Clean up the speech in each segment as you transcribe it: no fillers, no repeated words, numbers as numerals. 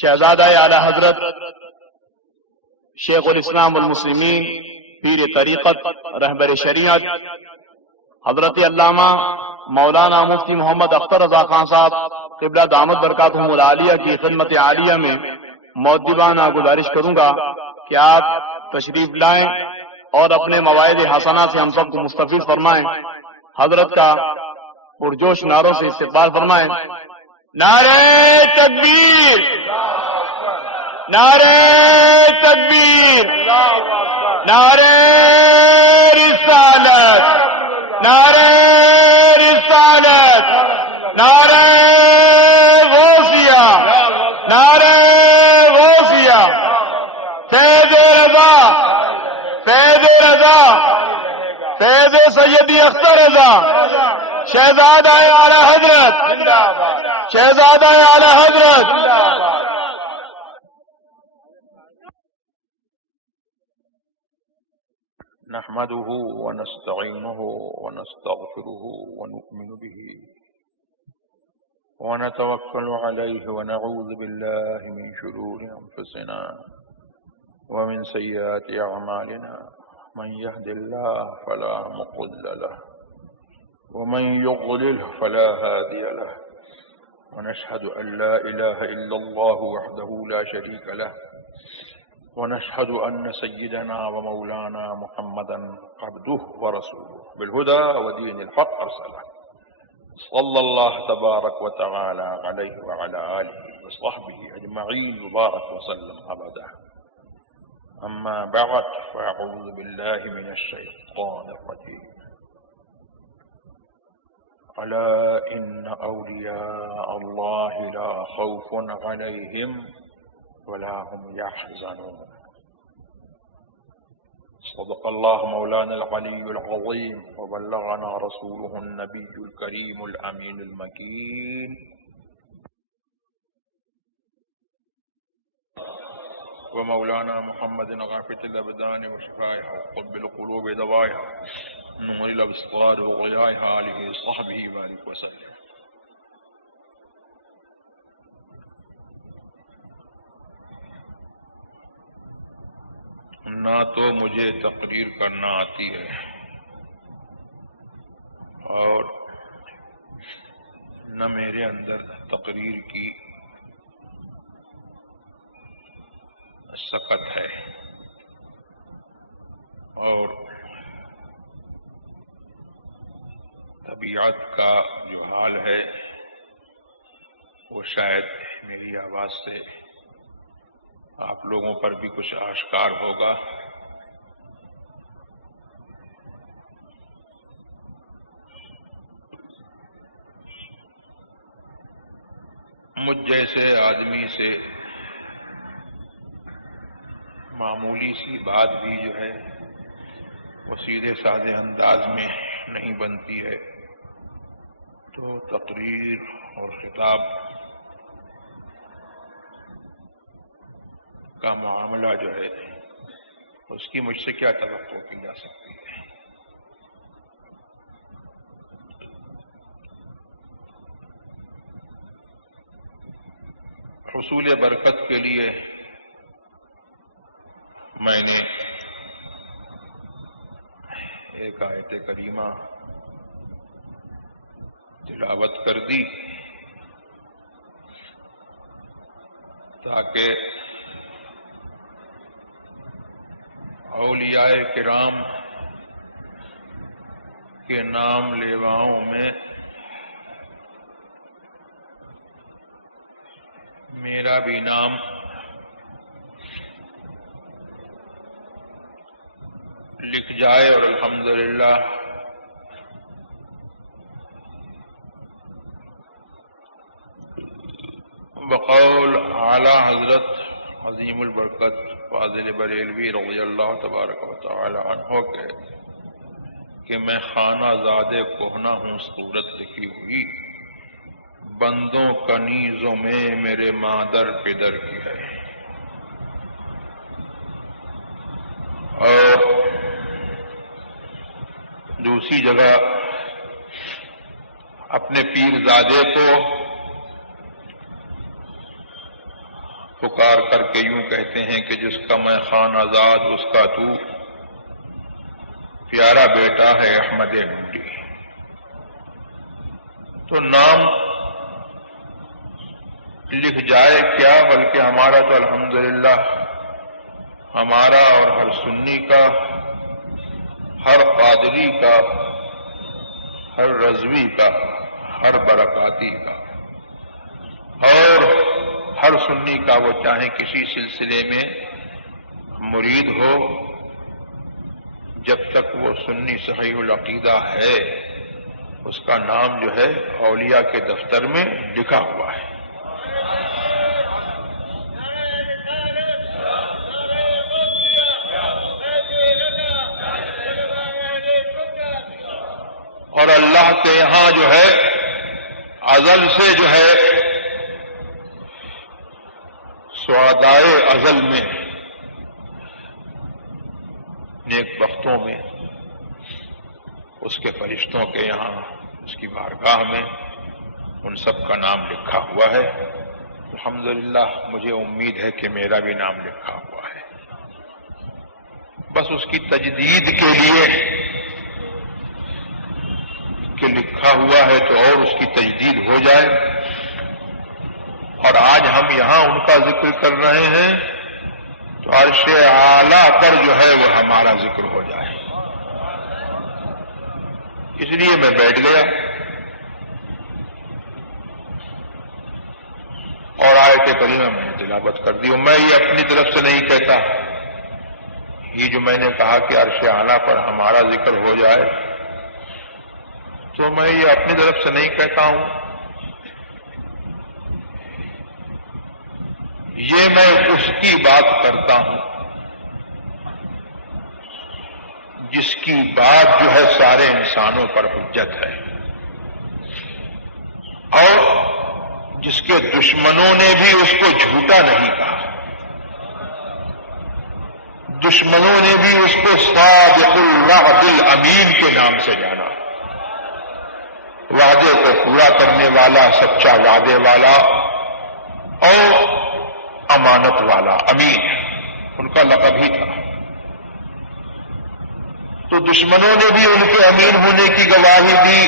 شہزادہ اعلی حضرت شیخ الاسلام والمسلمین پیر طریقت رہبر شریعت حضرت علامہ مولانا مفتی محمد اختر رضا خان صاحب قبلہ دامت برکاتہم العالیہ کی خدمت عالیہ میں مؤدبانہ گزارش کروں گا کہ آپ تشریف لائیں اور اپنے مواعظ حسنہ سے ہم سب کو مستفید فرمائیں. حضرت کا پرجوش نعروں سے استقبال فرمائیں. نعرہ تکبیر، نعرہ تکبیر، نعرہ رسالت، نعرہ رسالت، نعرہ غوثیہ، نعرہ غوثیہ. فیض رضا، فیض رضا، فیض سیدی اختر رضا، شہزادہ اعلی حضرت، شہزادہ اعلی حضرت. نحمده ونستعينه ونستغفره ونؤمن به ونتوكل عليه ونعوذ بالله من شرور أنفسنا ومن سيئات أعمالنا. من يهد الله فلا مضل له ومن يضلل فلا هادي له. ونشهد أن لا إله إلا الله وحده لا شريك له. ونشهد أن سيدنا ومولانا محمدا عبده ورسوله بالهدى ودين الحق أرسله. صلى الله تبارك وتعالى عليه وعلى آله وصحبه أجمعين وبارك وسلم أبدا. أما بعد فأعوذ بالله من الشيطان الرجيم. ألا إن أولياء الله لا خوف عليهم ولا هم يحزنون. صدق الله مولانا العلي العظيم وبلغنا رسوله النبي الكريم الأمين المكين. ومولانا محمد غافة الأبدان وشفائها وقلب القلوب دوائها نور الأبصار وضيائها آله صحبه وآله وسلم. نہ تو مجھے تقریر کرنا آتی ہے اور نہ میرے اندر تقریر کی سکت ہے، اور طبیعت کا جو حال ہے وہ شاید میری آواز سے آپ لوگوں پر بھی کچھ آشکار ہوگا. مجھ جیسے آدمی سے معمولی سی بات بھی جو ہے وہ سیدھے سادے انداز میں نہیں بنتی ہے، تو تقریر اور خطاب کا معاملہ جو ہے اس کی مجھ سے کیا توقع کی جا سکتی ہے. حصول برکت کے لیے میں نے ایک آیت کریمہ تلاوت کر دی تاکہ اولیاء کرام کے نام لیواؤں میں میرا بھی نام لکھ جائے. اور الحمدللہ بقول اعلی حضرت عظیم البرکت فاضل بریلوی رضی اللہ تبارک و تعالی عنہ کہ میں خانہ زادے کہنا ہوں صورت لکھی ہوئی، بندوں کنیزوں میں میرے مادر پدر کی ہے. اور دوسری جگہ اپنے پیر زادے کو پکار کر کے یوں کہتے ہیں کہ جس کا میں خان آزاد اس کا تو پیارا بیٹا ہے احمد منڈی. تو نام لکھ جائے کیا، بلکہ ہمارا تو الحمدللہ ہمارا اور ہر سنی کا، ہر قادری کا، ہر رضوی کا، ہر برکاتی کا، اور ہر سنی کا، وہ چاہے کسی سلسلے میں مرید ہو، جب تک وہ سنی صحیح العقیدہ ہے اس کا نام جو ہے اولیاء کے دفتر میں لکھا ہوا ہے. اور اللہ کے یہاں جو ہے ازل سے جو ہے سعدائے ازل میں نیک بختوں میں اس کے فرشتوں کے یہاں اس کی بارگاہ میں ان سب کا نام لکھا ہوا ہے. الحمدللہ مجھے امید ہے کہ میرا بھی نام لکھا ہوا ہے. بس اس کی تجدید کے لیے کہ لکھا ہوا ہے تو اور اس کی تجدید ہو جائے. اور آج ہم یہاں ان کا ذکر کر رہے ہیں تو عرش اعلیٰ پر جو ہے وہ ہمارا ذکر ہو جائے. اس لیے میں بیٹھ گیا اور آیت کریمہ میں نے تلاوت کر دی. اور میں یہ اپنی طرف سے نہیں کہتا، یہ جو میں نے کہا کہ عرش اعلیٰ پر ہمارا ذکر ہو جائے تو میں یہ اپنی طرف سے نہیں کہتا ہوں، یہ میں اس کی بات کرتا ہوں جس کی بات جو ہے سارے انسانوں پر حجت ہے، اور جس کے دشمنوں نے بھی اس کو جھوٹا نہیں کہا. دشمنوں نے بھی اس کو صادق الوعد الامین کے نام سے جانا. وعدے کو پورا کرنے والا، سچا وعدے والا اور امانت والا، امین ان کا لقب ہی تھا. تو دشمنوں نے بھی ان کے امین ہونے کی گواہی دی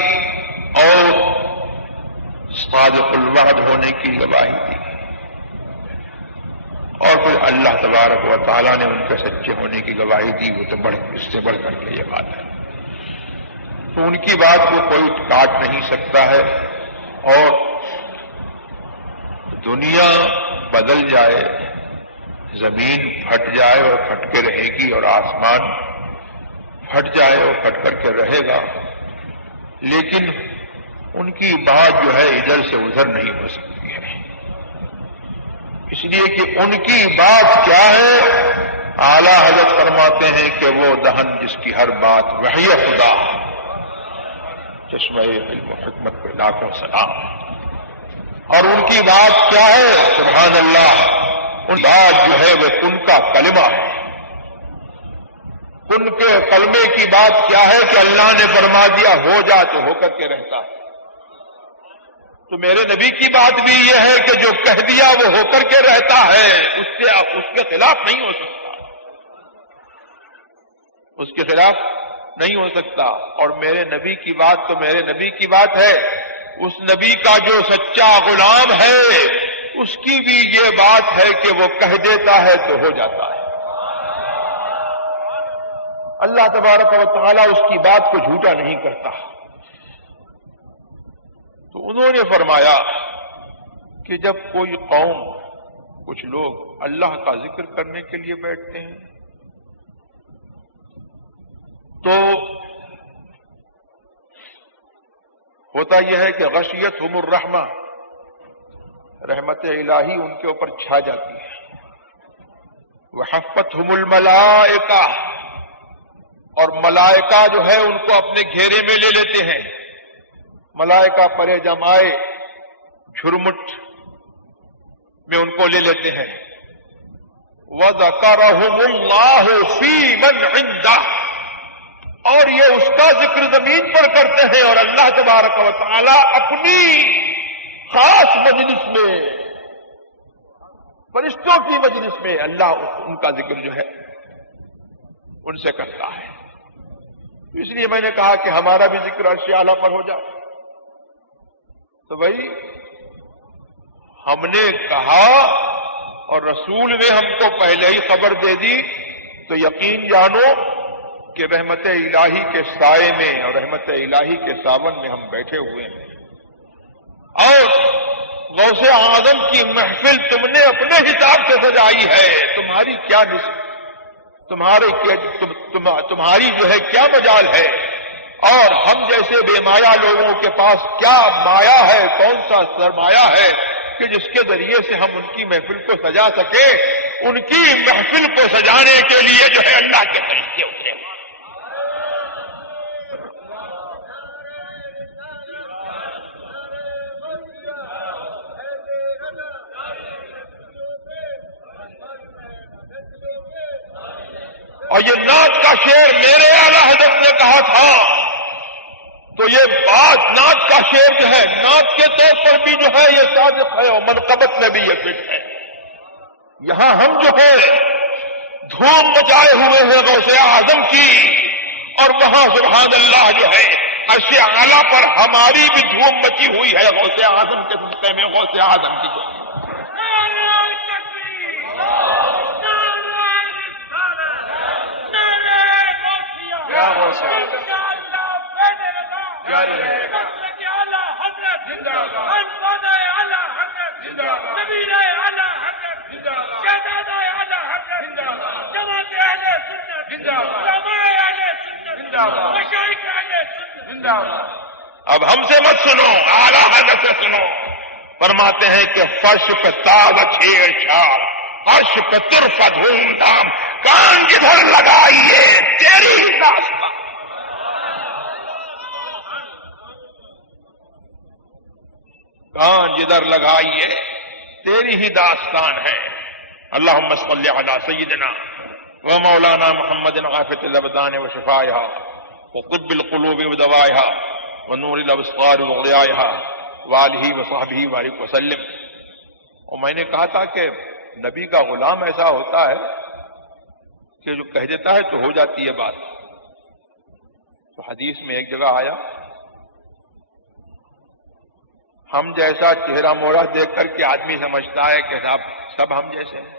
اور صادق الوعد ہونے کی گواہی دی. اور پھر اللہ تبارک و تعالیٰ نے ان کے سچے ہونے کی گواہی دی. وہ تو اس سے بڑھ کر کے یہ بات ہے. تو ان کی بات کو کوئی کاٹ نہیں سکتا ہے. اور دنیا بدل جائے، زمین پھٹ جائے اور پھٹ کے رہے گی، اور آسمان پھٹ جائے اور پھٹ کر کے رہے گا، لیکن ان کی بات جو ہے ادھر سے ادھر نہیں ہو سکتی ہے. اس لیے کہ ان کی بات کیا ہے؟ اعلیٰ حضرت فرماتے ہیں کہ وہ دہن جس کی ہر بات وحی خدا، چشمہ علم و حکمت کو لاکھوں سلام. اور ان کی بات کیا ہے؟ سبحان اللہ، ان بات جو ہے وہ کن کا کلمہ ہے. کن کے کلمے کی بات کیا ہے کہ اللہ نے فرما دیا ہو جا تو ہو کر کے رہتا ہے. تو میرے نبی کی بات بھی یہ ہے کہ جو کہہ دیا وہ ہو کر کے رہتا ہے، اس کے خلاف نہیں ہو سکتا، اس کے خلاف نہیں ہو سکتا. اور میرے نبی کی بات تو میرے نبی کی بات ہے. اس نبی کا جو سچا غلام ہے اس کی بھی یہ بات ہے کہ وہ کہہ دیتا ہے تو ہو جاتا ہے. اللہ تبارک و تعالیٰ اس کی بات کو جھوٹا نہیں کرتا. تو انہوں نے فرمایا کہ جب کوئی قوم، کچھ لوگ اللہ کا ذکر کرنے کے لیے بیٹھتے ہیں تو ہوتا یہ ہے کہ غشیتہم الرحمہ، رحمت الہی ان کے اوپر چھا جاتی ہے. وحفتہم الملائکہ، اور ملائکہ جو ہے ان کو اپنے گھیرے میں لے لیتے ہیں. ملائکہ پرے جمائے جھرمٹ میں ان کو لے لیتے ہیں. وَذَكَرَهُمُ اللَّهُ فِي مَنْ عِنْدَهُ، اور یہ اس کا ذکر زمین پر کرتے ہیں، اور اللہ تبارک و تعالی اپنی خاص مجلس میں فرشتوں کی مجلس میں اللہ ان کا ذکر جو ہے ان سے کرتا ہے. اس لیے میں نے کہا کہ ہمارا بھی ذکر عرش اعلیٰ پر ہو جائے. تو بھائی ہم نے کہا اور رسول نے ہم کو پہلے ہی خبر دے دی تو یقین جانو کہ رحمت الہی کے سائے میں اور رحمت الہی کے ساون میں ہم بیٹھے ہوئے ہیں. اور غوث اعظم کی محفل تم نے اپنے حساب سے سجائی ہے. تمہاری کیا تمہاری جو ہے کیا مجال ہے. اور ہم جیسے بے مایا لوگوں کے پاس کیا مایا ہے, کون سا سرمایہ ہے کہ جس کے ذریعے سے ہم ان کی محفل کو سجا سکے. ان کی محفل کو سجانے کے لیے جو ہے اللہ کے طریقے اترے. اور یہ نعت کا شعر میرے اعلیٰ حضرت نے کہا تھا تو یہ بات نعت کا شعر جو ہے نعت کے طور پر بھی جو ہے یہ صادق ہے اور منقبت میں بھی یہ فٹ ہے. یہاں ہم جو ہے دھوم مچائے ہوئے ہیں غوث اعظم کی, اور وہاں سبحان اللہ جو ہے عرش اعلیٰ پر ہماری بھی دھوم مچی ہوئی ہے غوث اعظم کے سلسلے میں. غوث اعظم کی اب ہم سے مت سنو, اعلیٰ حضرت سے سنو. فرماتے ہیں کہ فرش پہ تاز چھیڑ چھاڑ, فرش پہ طرف دھوم دھام, کان جدھر لگائیے تیری داستان. کان جدھر لگائیے تیری ہی داستان ہے. اللہم صلی علی سیدنا و مولانا محمد غافت الابدان و شفائها وطب القلوب ودوائها ونور الابصار وضیائها وآلہ وصحبہ وبارک وسلم. اور میں نے کہا تھا کہ نبی کا غلام ایسا ہوتا ہے کہ جو کہہ دیتا ہے تو ہو جاتی ہے بات. تو حدیث میں ایک جگہ آیا, ہم جیسا چہرہ موڑا دیکھ کر کے آدمی سمجھتا ہے کہ صاحب سب ہم جیسے ہیں,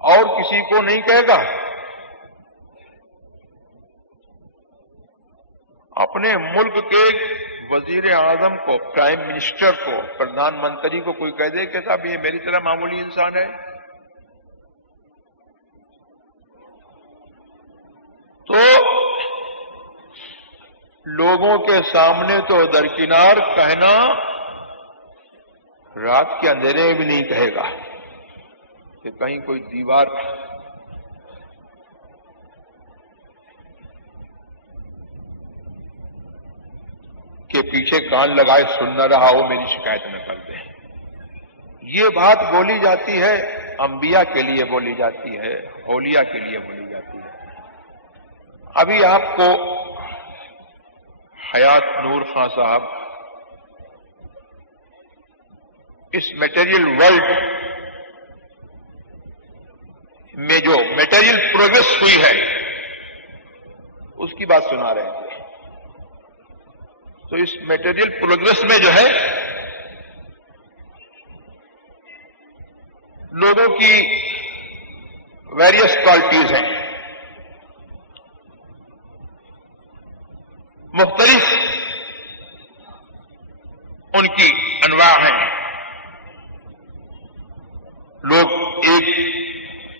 اور کسی کو نہیں کہے گا. اپنے ملک کے وزیر اعظم کو, پرائم منسٹر کو, پردھان منتری کو کوئی کہہ دے کہ صاحب یہ میری طرح معمولی انسان ہے, تو لوگوں کے سامنے تو درکنار کہنا, رات کے اندھیرے میں بھی نہیں کہے گا کہ کہیں کوئی دیوار کے پیچھے کان لگائے سن نہ رہا ہو, میری شکایت نہ کر دیں. یہ بات بولی جاتی ہے انبیاء کے لیے بولی جاتی ہے, اولیاء کے لیے بولی جاتی ہے. ابھی آپ کو حیات نور خان صاحب اس میٹیریل ورلڈ میں جو میٹیریل پروگریس ہوئی ہے اس کی بات سنا رہے تھے. تو اس میٹیریل پروگریس میں جو ہے لوگوں کی ویریس کوالٹیز ہیں, مختلف ان کی انواع ہیں. لوگ ایک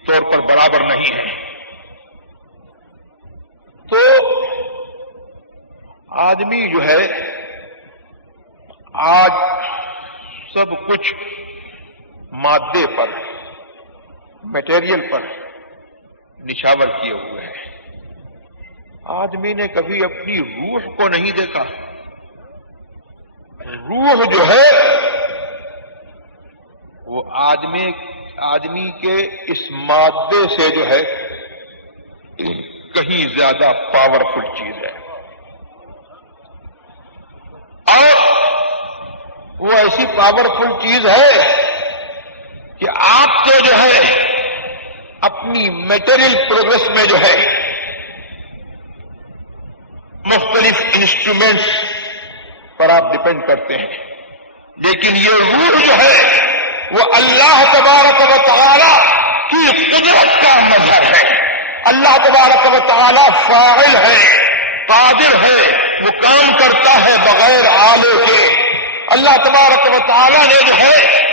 طور پر برابر نہیں ہیں. تو آدمی جو ہے آج سب کچھ مادے پر, میٹیریل پر نچھاور کیے ہوئے ہیں. آدمی نے کبھی اپنی روح کو نہیں دیکھا. روح جو ہے وہ آدمی کے اس مادے سے جو ہے کہیں زیادہ پاورفل چیز ہے. اور وہ ایسی پاورفل چیز ہے کہ آپ کو جو ہے اپنی میٹیریل پروگرس میں جو ہے مختلف انسٹرومنٹس پر آپ ڈپینڈ کرتے ہیں، لیکن یہ روح جو ہے وہ اللہ تبارک و تعالی کی قدرت کا مظہر ہے۔ اللہ تبارک و تعالی فاعل ہے، قادر ہے، وہ کام کرتا ہے بغیر آلے کے۔ اللہ تبارک و تعالی نے جو ہے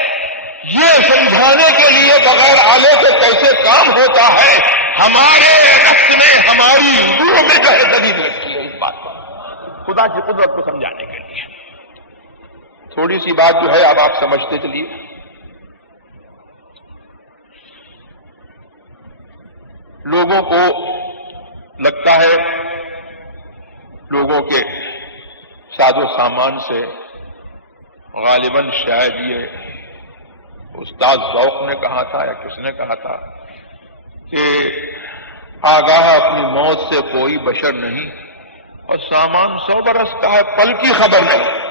یہ سمجھانے کے لیے بغیر آلے کے کیسے کام ہوتا ہے ہمارے رقص میں، ہماری روح میں جو ہے دلیل رکھی ہے اس بات پر، خدا کی قدرت کو سمجھانے کے لیے۔ تھوڑی سی بات جو ہے اب آپ سمجھتے چلیے۔ لوگوں کو لگتا ہے، لوگوں کے ساز و سامان سے غالباً شاید یہ استاد ذوق نے کہا تھا یا کس نے کہا تھا کہ آگاہ اپنی موت سے کوئی بشر نہیں، اور سامان 100 برس کا ہے، پل کی خبر نہیں۔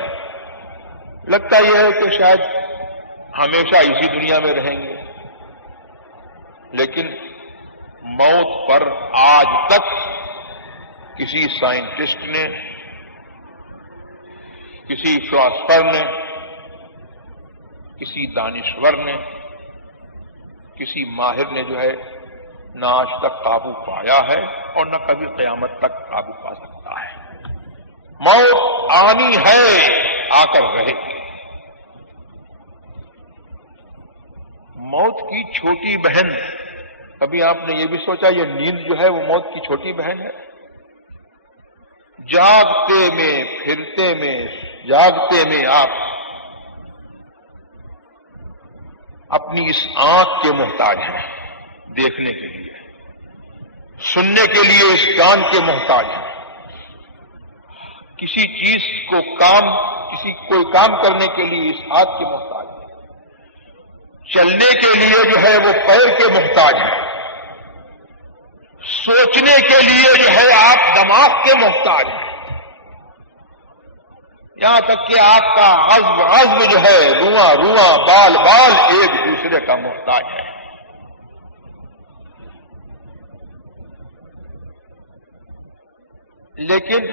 لگتا یہ ہے کہ شاید ہمیشہ اسی دنیا میں رہیں گے، لیکن موت پر آج تک کسی سائنٹسٹ نے، کسی فلاسفر نے، کسی دانشور نے، کسی ماہر نے جو ہے نہ آج تک قابو پایا ہے اور نہ کبھی قیامت تک قابو پا سکتا ہے۔ موت آنی ہے، آ کر رہے گی۔ موت کی چھوٹی بہن، کبھی آپ نے یہ بھی سوچا یہ نیند جو ہے وہ موت کی چھوٹی بہن ہے؟ جاگتے میں، پھرتے میں، جاگتے میں آپ اپنی اس آنکھ کے محتاج ہیں دیکھنے کے لیے، سننے کے لیے اس کان کے محتاج ہیں، کسی چیز کو کوئی کام کرنے کے لیے اس ہاتھ کے محتاج ہیں، چلنے کے لیے جو ہے وہ پیر کے محتاج ہیں، سوچنے کے لیے جو ہے آپ دماغ کے محتاج ہیں، یہاں تک کہ آپ کا عزم جو ہے، رواں رواں، بال بال ایک دوسرے کا محتاج ہے۔ لیکن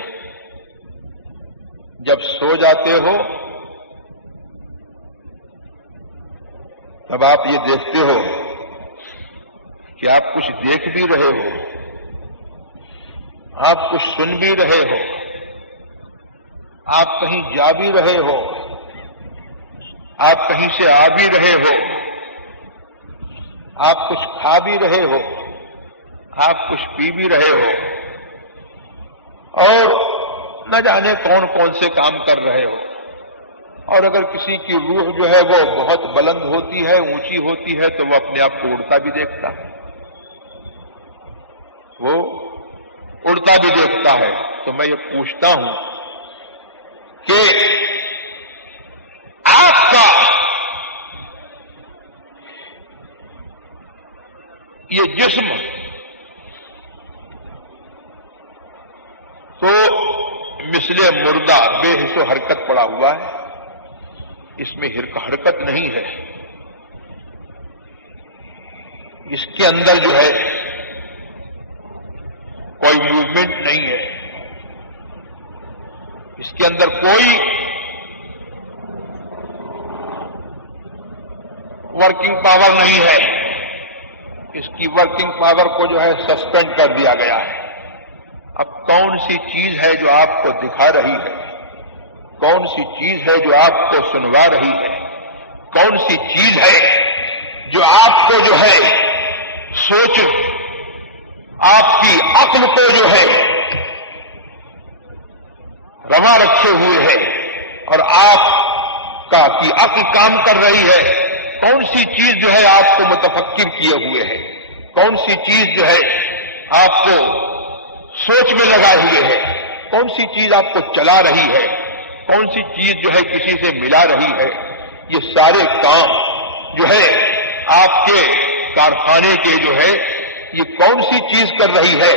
جب سو جاتے ہو تب آپ یہ دیکھتے ہو کہ آپ کچھ دیکھ بھی رہے ہو، آپ کچھ سن بھی رہے ہو، آپ کہیں جا بھی رہے ہو، آپ کہیں سے آ بھی رہے ہو، آپ کچھ کھا بھی رہے ہو، آپ کچھ پی بھی رہے ہو، اور نہ جانے کون کون سے کام کر رہے ہو۔ اور اگر کسی کی روح جو ہے وہ بہت بلند ہوتی ہے، اونچی ہوتی ہے، تو وہ اپنے آپ کو اڑتا بھی دیکھتا ہے، وہ اڑتا بھی دیکھتا ہے۔ تو میں یہ پوچھتا ہوں کہ آپ کا یہ جسم تو مثل مردہ بے حس و حرکت پڑا ہوا ہے، اس میں حرکت نہیں ہے، اس کے اندر جو ہے کوئی موومنٹ نہیں ہے، اس کے اندر کوئی ورکنگ پاور نہیں ہے، اس کی ورکنگ پاور کو جو ہے سسپینڈ کر دیا گیا ہے۔ اب کون سی چیز ہے جو آپ کو دکھا رہی ہے؟ کون سی چیز ہے جو آپ کو سنوا رہی ہے؟ کون سی چیز ہے جو آپ کو جو ہے سوچ، آپ کی عقل کو جو ہے رواں رکھے ہوئے ہے اور آپ کی عقل کام کر رہی ہے؟ کون سی چیز جو ہے آپ کو متفکر کیے ہوئے ہے؟ کون سی چیز جو ہے آپ کو سوچ میں لگائے ہوئے ہے؟ کون سی چیز آپ کو چلا رہی ہے؟ کون سی چیز جو ہے کسی سے ملا رہی ہے؟ یہ سارے کام جو ہے آپ کے کارخانے کے جو ہے یہ کون سی چیز کر رہی ہے؟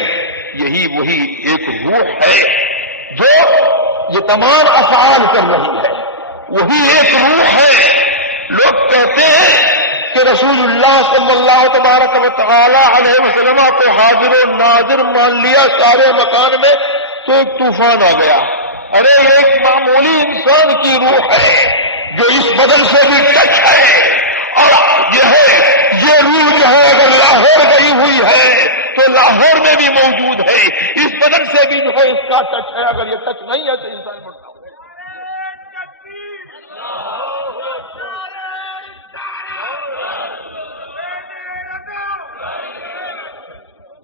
یہی وہی ایک روح ہے جو یہ تمام افعال کر رہی ہے، وہی ایک روح ہے۔ لوگ کہتے ہیں کہ رسول اللہ صلی اللہ تبارک و تعالی علیہ وسلم کو حاضر و ناظر مان لیا سارے مکان میں تو ایک طوفان آ گیا. ارے ایک معمولی انسان کی روح ہے جو اس بدن سے بھی ٹچ ہے، اور یہ روح جو ہے اگر لاہور گئی ہوئی ہے تو لاہور میں بھی موجود ہے، اس بدن سے بھی جو ہے اس کا ٹچ ہے. اگر یہ ٹچ نہیں ہے تو انسان مرتا ہو.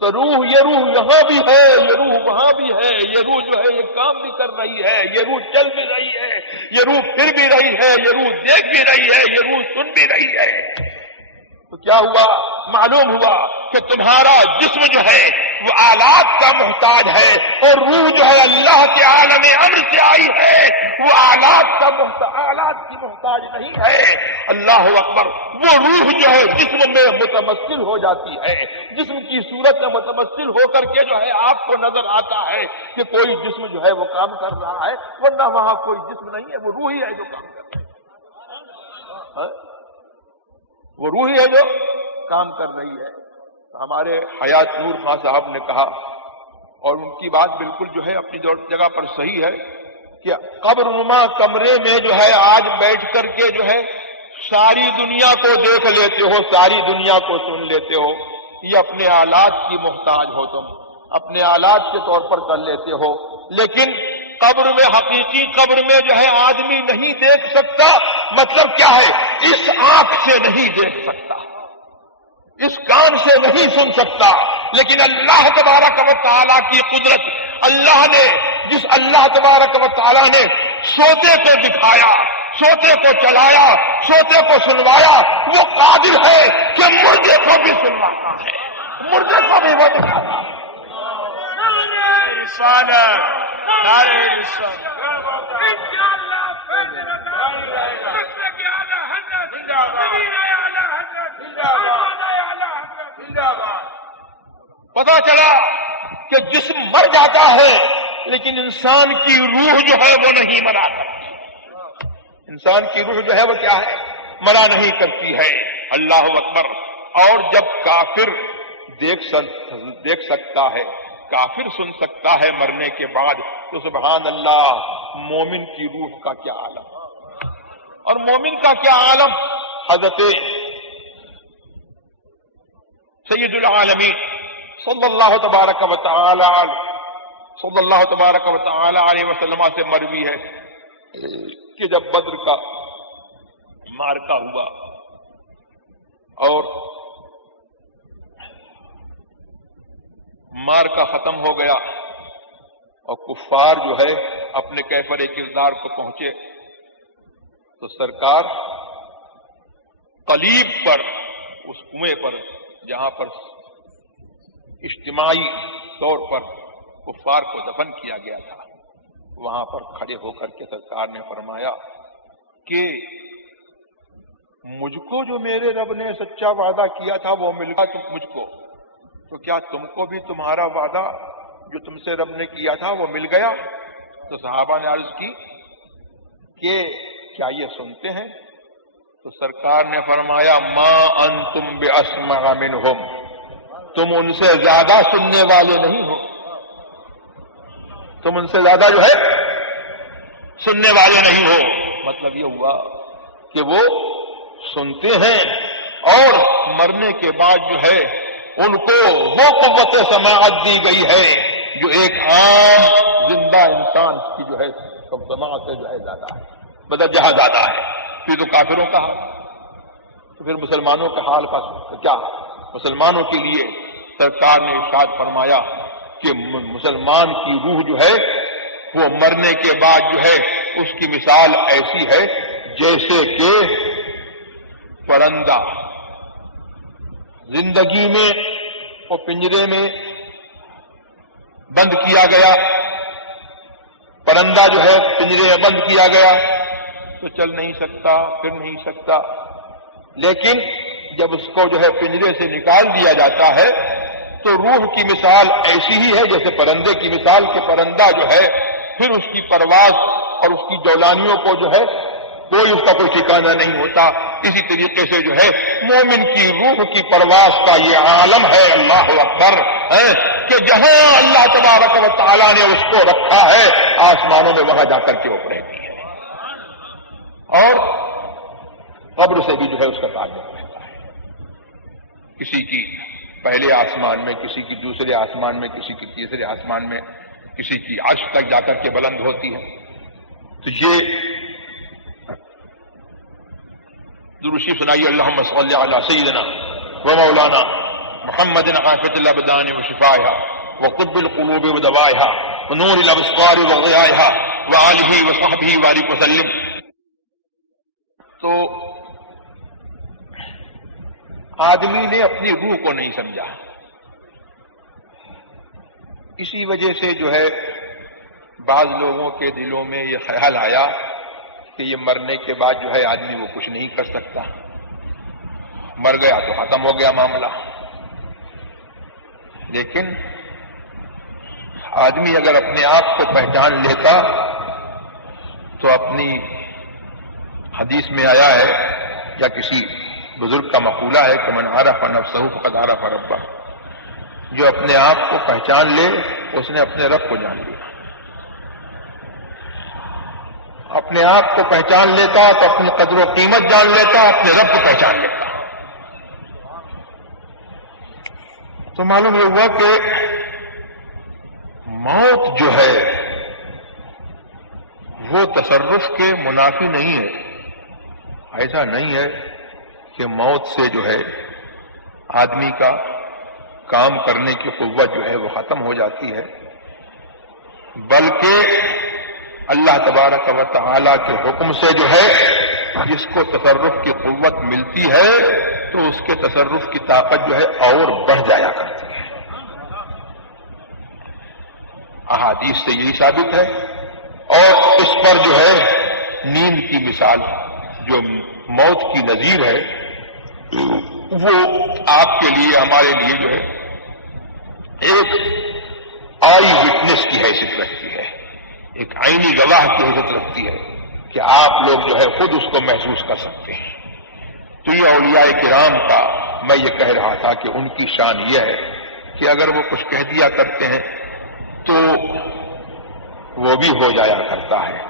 تو یہ روح یہاں بھی ہے، یہ روح وہاں بھی ہے، یہ روح جو ہے یہ کام بھی کر رہی ہے، یہ روح چل بھی رہی ہے، یہ روح پھر بھی رہی ہے، یہ روح دیکھ بھی رہی ہے، یہ روح سن بھی رہی ہے. تو کیا ہوا؟ معلوم ہوا کہ تمہارا جسم جو ہے وہ آلات کا محتاج ہے، اور روح جو ہے اللہ کے عالم امر سے آئی ہے، وہ آلات کی محتاج نہیں ہے. اللہ اکبر. وہ روح جو ہے جسم میں متمثل ہو جاتی ہے، جسم کی صورت میں متمثل ہو کر کے جو ہے آپ کو نظر آتا ہے کہ کوئی جسم جو ہے وہ کام کر رہا ہے، ورنہ وہاں کوئی جسم نہیں ہے، وہ روح ہی ہے جو کام کر رہا ہے. وہ روح ہی ہے جو کام کر رہی ہے. ہمارے حیات نور خان صاحب نے کہا، اور ان کی بات بالکل جو ہے اپنی جگہ پر صحیح ہے، کہ قبر نما کمرے میں جو ہے آج بیٹھ کر کے جو ہے ساری دنیا کو دیکھ لیتے ہو، ساری دنیا کو سن لیتے ہو، یہ اپنے آلات کی محتاج ہو، تم اپنے آلات کے طور پر کر لیتے ہو. لیکن قبر میں، حقیقی قبر میں جو ہے آدمی نہیں دیکھ سکتا. مطلب کیا ہے؟ اس آنکھ سے نہیں دیکھ سکتا، اس کان سے نہیں سن سکتا، لیکن اللہ تبارک و تعالیٰ کی قدرت، جس اللہ تبارک و تعالیٰ نے سوتے کو دکھایا، سوتے کو چلایا، سوتے کو سنوایا، وہ قادر ہے کہ مردے کو بھی سنواتا ہے، مردے کو بھی وہ دکھاتا ہے. پتا چلا کہ جسم مر جاتا ہے لیکن انسان کی روح جو ہے وہ نہیں مرا کرتی. انسان کی روح جو ہے وہ کیا ہے؟ مرا نہیں کرتی ہے. اللہ اکبر. اور جب کافر دیکھ سکتا ہے، کافر سن سکتا ہے مرنے کے بعد، تو سبحان اللہ، مومن کی روح کا کیا عالم، اور مومن کا کیا عالم. حضرت سید العالمین صلی اللہ تبارک و تعالی علیہ وسلم سے مروی ہے کہ جب بدر کا مارکا ہوا اور مارکا ختم ہو گیا اور کفار جو ہے اپنے کیفر کردار کو پہنچے، تو سرکار قلیب پر، اس کنویں پر جہاں پر اجتماعی طور پر کفار کو دفن کیا گیا تھا، وہاں پر کھڑے ہو کر کے سرکار نے فرمایا کہ مجھ کو جو میرے رب نے سچا وعدہ کیا تھا وہ مل گیا مجھ کو، تو کیا تم کو بھی تمہارا وعدہ جو تم سے رب نے کیا تھا وہ مل گیا؟ تو صحابہ نے عرض کی کہ کیا یہ سنتے ہیں؟ تو سرکار نے فرمایا ما انتم باسمع منہم، تم ان سے زیادہ سننے والے نہیں ہو، تم ان سے زیادہ جو ہے سننے والے نہیں ہو. مطلب یہ ہوا کہ وہ سنتے ہیں، اور مرنے کے بعد جو ہے ان کو وہ قوت سماعت دی گئی ہے جو ایک عام زندہ انسان کی جو ہے سماعت سے جو ہے زیادہ ہے، مطلب جہاں زیادہ ہے. پھر تو کافروں کا حال، تو پھر مسلمانوں کا حال کا کیا؟ مسلمانوں کے لیے سرکار نے ارشاد فرمایا کہ مسلمان کی روح جو ہے وہ مرنے کے بعد جو ہے اس کی مثال ایسی ہے جیسے کہ پرندہ زندگی میں وہ پنجرے میں بند کیا گیا، پرندہ جو ہے پنجرے میں بند کیا گیا تو چل نہیں سکتا، پھر نہیں سکتا، لیکن جب اس کو جو ہے پنجرے سے نکال دیا جاتا ہے تو روح کی مثال ایسی ہی ہے جیسے پرندے کی مثال، کہ پرندہ جو ہے پھر اس کی پرواز اور اس کی جولانیوں کو جو ہے کوئی اس کا کوئی ٹھکانہ نہیں ہوتا، اسی طریقے سے جو ہے مومن کی روح کی پرواز کا یہ عالم ہے، اللہ اکبر، کہ جہاں اللہ تبارک و تعالیٰ نے اس کو رکھا ہے آسمانوں میں وہاں جا کر کے وہ رہتی ہے، اور قبر سے بھی جو ہے اس کا تعلق رہتا ہے، کسی کی پہلے آسمان میں، کسی کی دوسرے آسمان میں، کسی کی تیسرے آسمان میں، کسی کی عرش تک جا کر کے بلند ہوتی ہے۔ تو یہ درود شریف سنائیے، اللہم صلی علی سیدنا و مولانا محمد حافظ الابدان وشفائها وطب القلوب ودوائها ونور الابصار وضیائها وآلہ وصحبہ وبارک وسلم۔ تو آدمی نے اپنی روح کو نہیں سمجھا، اسی وجہ سے جو ہے بعض لوگوں کے دلوں میں یہ خیال آیا کہ یہ مرنے کے بعد جو ہے آدمی وہ کچھ نہیں کر سکتا، مر گیا تو ختم ہو گیا معاملہ۔ لیکن آدمی اگر اپنے آپ کو پہچان لیتا تو اپنی حدیث میں آیا ہے یا کسی بزرگ کا مقولہ ہے کہ من عرف نفسہ فقد عرف ربہ، جو اپنے آپ کو پہچان لے اس نے اپنے رب کو جان لیا، اپنے آپ کو پہچان لیتا تو اپنی قدر و قیمت جان لیتا، اپنے رب کو پہچان لیتا۔ تو معلوم یہ ہوا کہ موت جو ہے وہ تصرف کے منافی نہیں ہے، ایسا نہیں ہے کہ موت سے جو ہے آدمی کا کام کرنے کی قوت جو ہے وہ ختم ہو جاتی ہے، بلکہ اللہ تبارک و تعالی کے حکم سے جو ہے جس کو تصرف کی قوت ملتی ہے تو اس کے تصرف کی طاقت جو ہے اور بڑھ جایا کرتی ہے۔ احادیث سے یہی ثابت ہے، اور اس پر جو ہے نیند کی مثال جو موت کی نظیر ہے وہ آپ کے لیے، ہمارے لیے جو ہے ایک آئی وٹنس کی حیثیت رکھتی ہے، ایک عینی گواہ کی حیثیت رکھتی ہے کہ آپ لوگ جو ہے خود اس کو محسوس کر سکتے ہیں۔ تو یہ اولیاء کرام کا میں یہ کہہ رہا تھا کہ ان کی شان یہ ہے کہ اگر وہ کچھ کہہ دیا کرتے ہیں تو وہ بھی ہو جایا کرتا ہے۔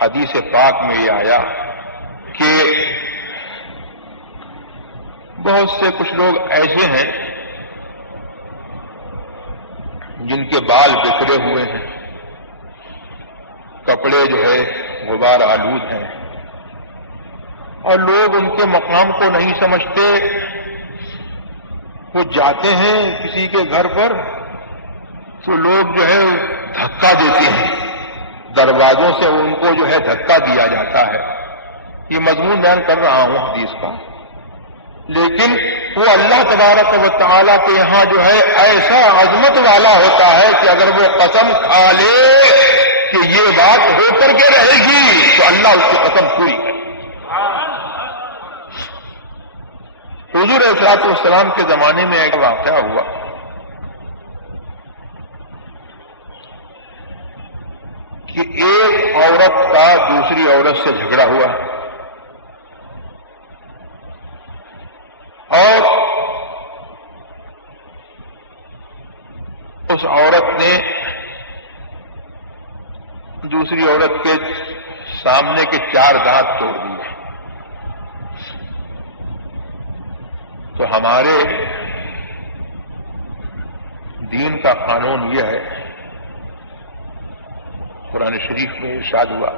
حدیث پاک میں یہ آیا کہ بہت سے کچھ لوگ ایسے ہیں جن کے بال بکھرے ہوئے ہیں، کپڑے جو ہے غبار آلود ہیں، اور لوگ ان کے مقام کو نہیں سمجھتے، وہ جاتے ہیں کسی کے گھر پر تو لوگ جو ہے دھکا دیتے ہیں، دروازوں سے ان کو جو ہے دھکا دیا جاتا ہے۔ یہ مضمون بیان کر رہا ہوں حدیث کا، لیکن وہ اللہ تبارک و تعالیٰ کے یہاں جو ہے ایسا عظمت والا ہوتا ہے کہ اگر وہ قسم کھا لے کہ یہ بات ہو کر کے رہے گی تو اللہ اس کی قسم پوری کرے۔ حضور علیہ الصلوۃ والسلام کے زمانے میں ایک واقعہ ہوا کہ ایک عورت کا دوسری عورت سے جھگڑا ہوا، اور اس عورت نے دوسری عورت کے سامنے کے 4 دانت توڑ دیے۔ تو ہمارے دین کا قانون یہ ہے، قرآن شریف میں ارشاد ہوا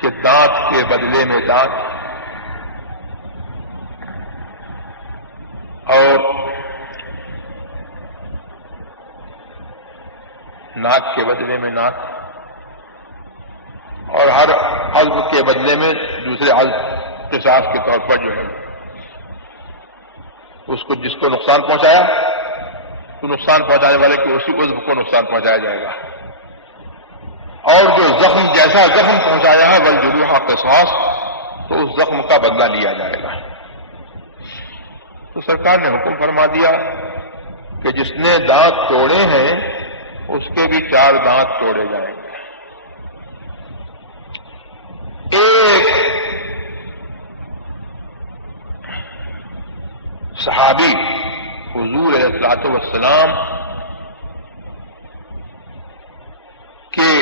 کہ دانت کے بدلے میں دانت اور ناک کے بدلے میں ناک، اور ہر عضو کے بدلے میں دوسرے عضو قصاص کے طور پر جو ہے اس کو جس کو نقصان پہنچایا تو نقصان پہنچانے والے کو اسی عضو کو نقصان پہنچایا جائے گا، اور جو زخم جیسا زخم پہنچایا ہے والجروح قصاص، تو اس زخم کا بدلہ لیا جائے گا۔ تو سرکار نے حکم فرما دیا کہ جس نے دانت توڑے ہیں اس کے بھی 4 دانت توڑے جائیں گے۔ صحابی حضور علیہ الصلوۃ والسلام کے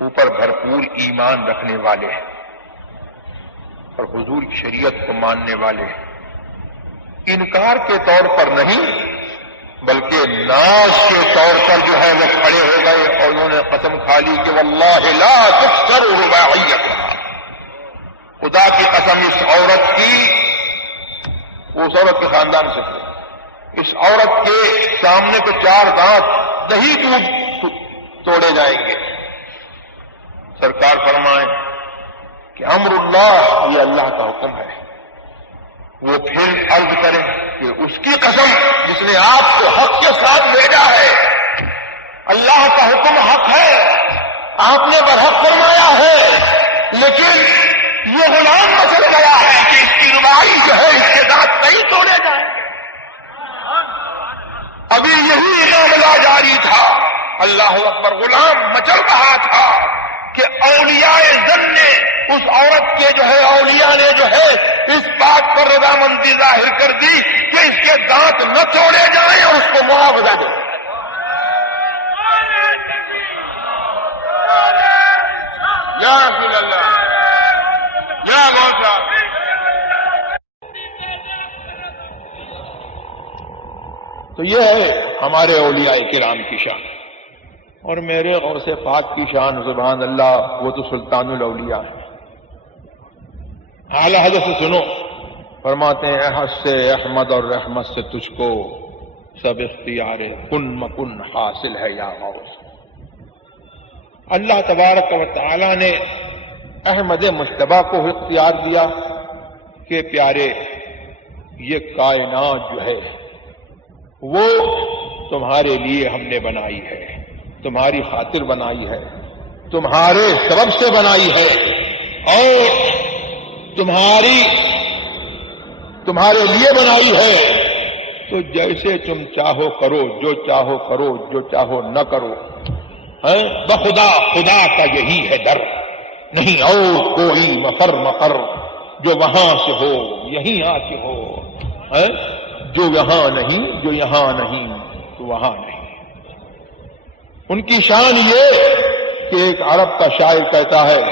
اوپر بھرپور ایمان رکھنے والے اور حضور کی شریعت کو ماننے والے، انکار کے طور پر نہیں بلکہ ناز کے طور پر جو ہے وہ کھڑے ہو گئے اور انہوں نے قسم کھا لی کہ واللہ لا تکسر رباعیتها، خدا کی قسم اس عورت کے خاندان سے اس عورت کے سامنے پہ 4 دانت نہیں توڑے جائیں گے۔ سرکار فرمائیں کہ امر اللہ، یہ اللہ کا حکم ہے۔ وہ پھر عرض کریں کہ اس کی قسم جس نے آپ کو حق کے ساتھ بھیجا ہے، اللہ کا حکم حق ہے، آپ نے برحق فرمایا ہے، لیکن یہ غلام مچل گیا ہے کہ اس کی ربائی جو ہے اس کے دانت نہیں توڑے جائیں گے۔ ابھی یہی معاملہ جاری تھا، اللہ اکبر، غلام مچل رہا تھا کہ اولیاء زن نے اس عورت کے جو ہے اولیاء نے جو ہے اس بات پر رضامندی ظاہر کر دی کہ اس کے دانت نہ توڑے جائیں اور اس کو معاوضہ دیں۔ یا رسول اللہ، یا مولا۔ تو یہ ہے ہمارے اولیاء کرام کی شان، اور میرے غوث پاک کی شان سبحان اللہ، وہ تو سلطان الاولیاء ہے۔ اعلی حضرت سے سنو، فرماتے ہیں احد سے احمد اور رحمت سے تجھ کو سب اختیار کن مکن حاصل ہے یا غوث۔ اللہ تبارک و تعالی نے احمد مجتبی کو اختیار دیا کہ پیارے یہ کائنات جو ہے وہ تمہارے لیے ہم نے بنائی ہے، تمہاری خاطر بنائی ہے، تمہارے سبب سے بنائی ہے، اور تمہارے لیے بنائی ہے، تو جیسے تم چاہو کرو، جو چاہو کرو، جو چاہو نہ کرو۔ بخدا خدا کا یہی ہے در، نہیں اور کوئی مفر مقر، جو وہاں سے ہو یہیں آ کے ہو، جو یہاں نہیں، جو یہاں نہیں تو وہاں نہیں۔ ان کی شان یہ کہ ایک عرب کا شاعر کہتا ہے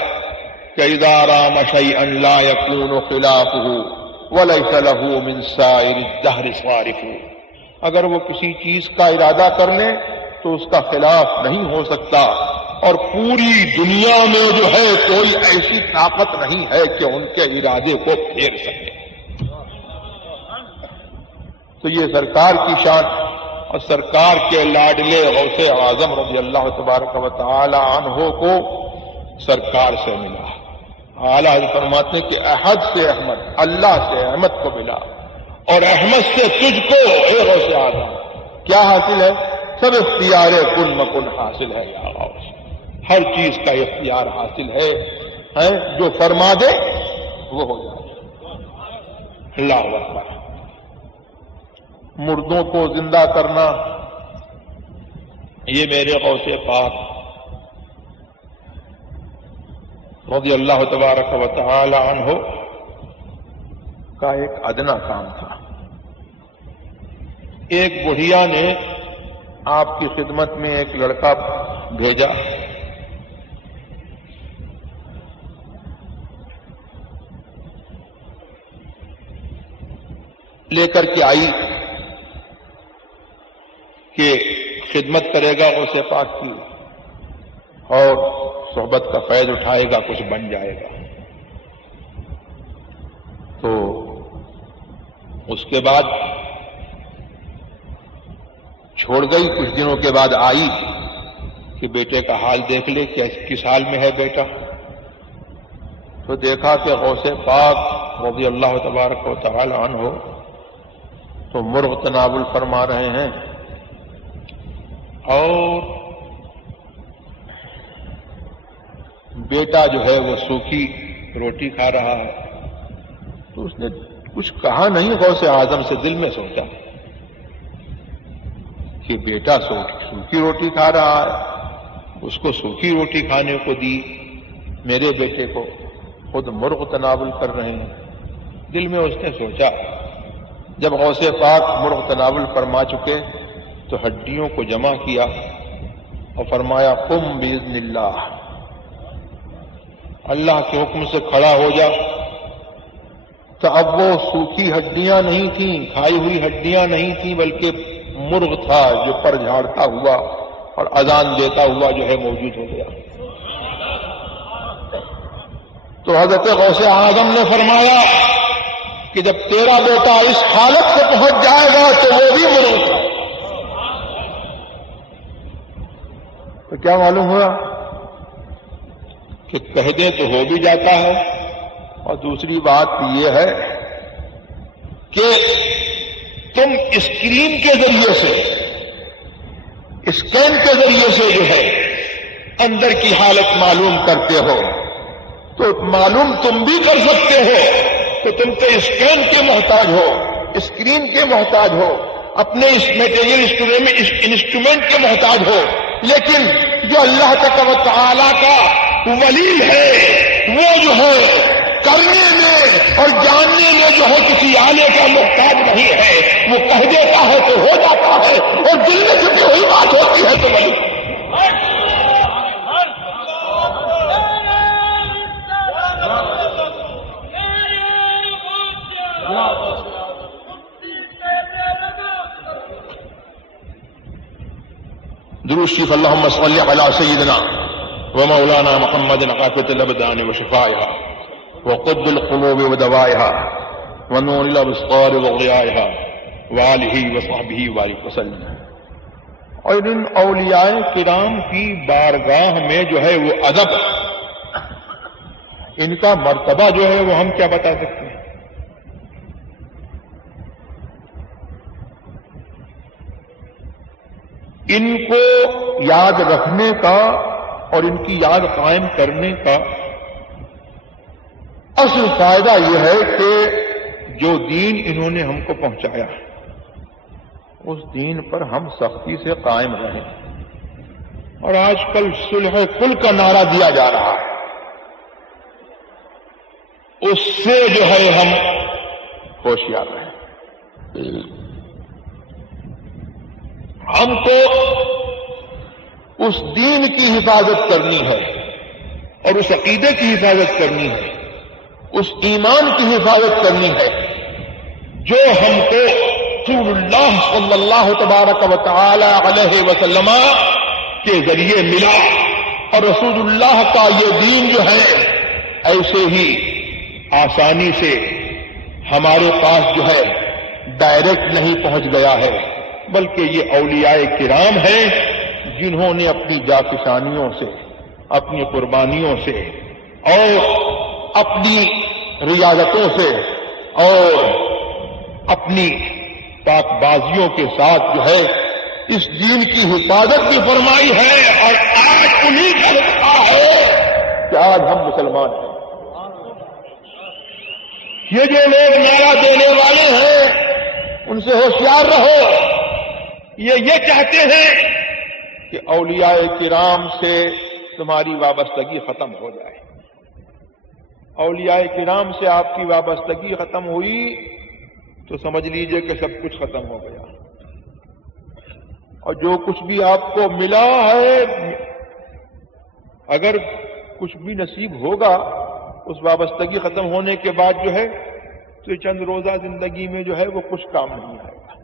کہ اذا رام شیئا لا یکون خلافہ ولیس له من سائر الدہر صارف، اگر وہ کسی چیز کا ارادہ کر لیں تو اس کا خلاف نہیں ہو سکتا، اور پوری دنیا میں جو ہے کوئی ایسی طاقت نہیں ہے کہ ان کے ارادے کو پھیر سکے۔ تو یہ سرکار کی شان، اور سرکار کے لاڈلے غوث اعظم رضی اللہ تبارک و تعالی عنہ کو سرکار سے ملا۔ اعلیٰ حضرت فرماتے ہیں کہ احد سے احمد، اللہ سے احمد کو ملا، اور احمد سے تجھ کو اے غوث اعظم کیا حاصل ہے؟ سب اختیار کن مکن حاصل ہے یا غوث، ہر چیز کا اختیار حاصل ہے، جو فرما دے وہ ہو جائے۔ اللہ اکبر۔ مردوں کو زندہ کرنا، یہ میرے غوث پاک رضی اللہ تبارک و تعالی عنہ کا ایک ادنا کام تھا۔ ایک بڑھیا نے آپ کی خدمت میں ایک لڑکا بھیجا، لے کر کے آئی کہ خدمت کرے گا غوث پاک کی اور صحبت کا فیض اٹھائے گا، کچھ بن جائے گا۔ تو اس کے بعد چھوڑ گئی، کچھ دنوں کے بعد آئی کہ بیٹے کا حال دیکھ لے کہ کس حال میں ہے بیٹا۔ تو دیکھا کہ غوث پاک رضی اللہ تبارک و تعالی عنہ تو مرغ تناول فرما رہے ہیں، اور بیٹا جو ہے وہ سوکھی روٹی کھا رہا ہے۔ تو اس نے کچھ کہا نہیں غوث اعظم سے، دل میں سوچا کہ بیٹا سوکھی روٹی کھا رہا ہے، اس کو سوکھی روٹی کھانے کو دی، میرے بیٹے کو خود مرغ تناول کر رہے ہیں۔ دل میں اس نے سوچا جب غوث پاک مرغ تناول فرما چکے تو ہڈیوں کو جمع کیا اور فرمایا قم باذن اللہ، اللہ کے حکم سے کھڑا ہو جا۔ تو اب وہ سوکھی ہڈیاں نہیں تھیں، کھائی ہوئی ہڈیاں نہیں تھیں، بلکہ مرغ تھا جو پر جھاڑتا ہوا اور اذان دیتا ہوا جو ہے موجود ہو گیا۔ تو حضرت غوث اعظم نے فرمایا کہ جب تیرا بیٹا اس حالت سے پہنچ جائے گا تو وہ بھی مرغ تھا۔ تو کیا معلوم ہوا کہ کہہ دیں تو ہو بھی جاتا ہے، اور دوسری بات یہ ہے کہ تم اسکرین کے ذریعے سے، اسکین کے ذریعے سے جو ہے اندر کی حالت معلوم کرتے ہو، تو معلوم تم بھی کر سکتے ہو۔ تو تم تو اسکین کے محتاج ہو، اسکرین کے محتاج ہو، اپنے اس میٹیریل انسٹرومنٹ کے محتاج ہو، لیکن جو اللہ تعالی کا ولی ہے وہ جو ہے کرنے میں اور جاننے میں جو ہے کسی آلے کا محتاج نہیں ہے، وہ کہہ دیتا ہے تو ہو جاتا ہے، اور دل میں چھپی ہوئی بات ہوتی ہے تو ولی۔ درود شریف اللهم صل على سيدنا ومولانا محمد عافية الأبدان وشفائها وقد القلوب ودوائها ونور الأبصار وضيائها وآله وصحبه وبارك وسلم۔ اور ان اولیاء کرام کی بارگاہ میں جو ہے وہ ادب، ان کا مرتبہ جو ہے وہ ہم کیا بتا سکتے ہیں؟ ان کو یاد رکھنے کا اور ان کی یاد قائم کرنے کا اصل فائدہ یہ ہے کہ جو دین انہوں نے ہم کو پہنچایا اس دین پر ہم سختی سے قائم رہیں۔ اور آج کل صلح کل کا نعرہ دیا جا رہا ہے، اس سے جو ہے ہم ہوشیار رہیں۔ ہم کو اس دین کی حفاظت کرنی ہے اور اس عقیدے کی حفاظت کرنی ہے، اس ایمان کی حفاظت کرنی ہے جو ہم کو رسول اللہ صلی اللہ تبارک و تعالی علیہ وسلم کے ذریعے ملا۔ اور رسول اللہ کا یہ دین جو ہے ایسے ہی آسانی سے ہمارے پاس جو ہے ڈائریکٹ نہیں پہنچ گیا ہے، بلکہ یہ اولیاء کرام ہیں جنہوں نے اپنی جافشانیوں سے، اپنی قربانیوں سے اور اپنی ریاضتوں سے اور اپنی پاک بازیوں کے ساتھ جو ہے اس دین کی حفاظت بھی فرمائی ہے، اور آج انہی کا لکھا ہے کہ آج ہم مسلمان ہیں۔ یہ جو لوگ نعرہ دینے والے ہیں ان سے ہوشیار رہو، یہ چاہتے ہیں کہ اولیاء کرام سے تمہاری وابستگی ختم ہو جائے۔ اولیاء کرام سے آپ کی وابستگی ختم ہوئی تو سمجھ لیجئے کہ سب کچھ ختم ہو گیا، اور جو کچھ بھی آپ کو ملا ہے اگر کچھ بھی نصیب ہوگا اس وابستگی ختم ہونے کے بعد جو ہے تو چند روزہ زندگی میں جو ہے وہ کچھ کام نہیں آئے گا،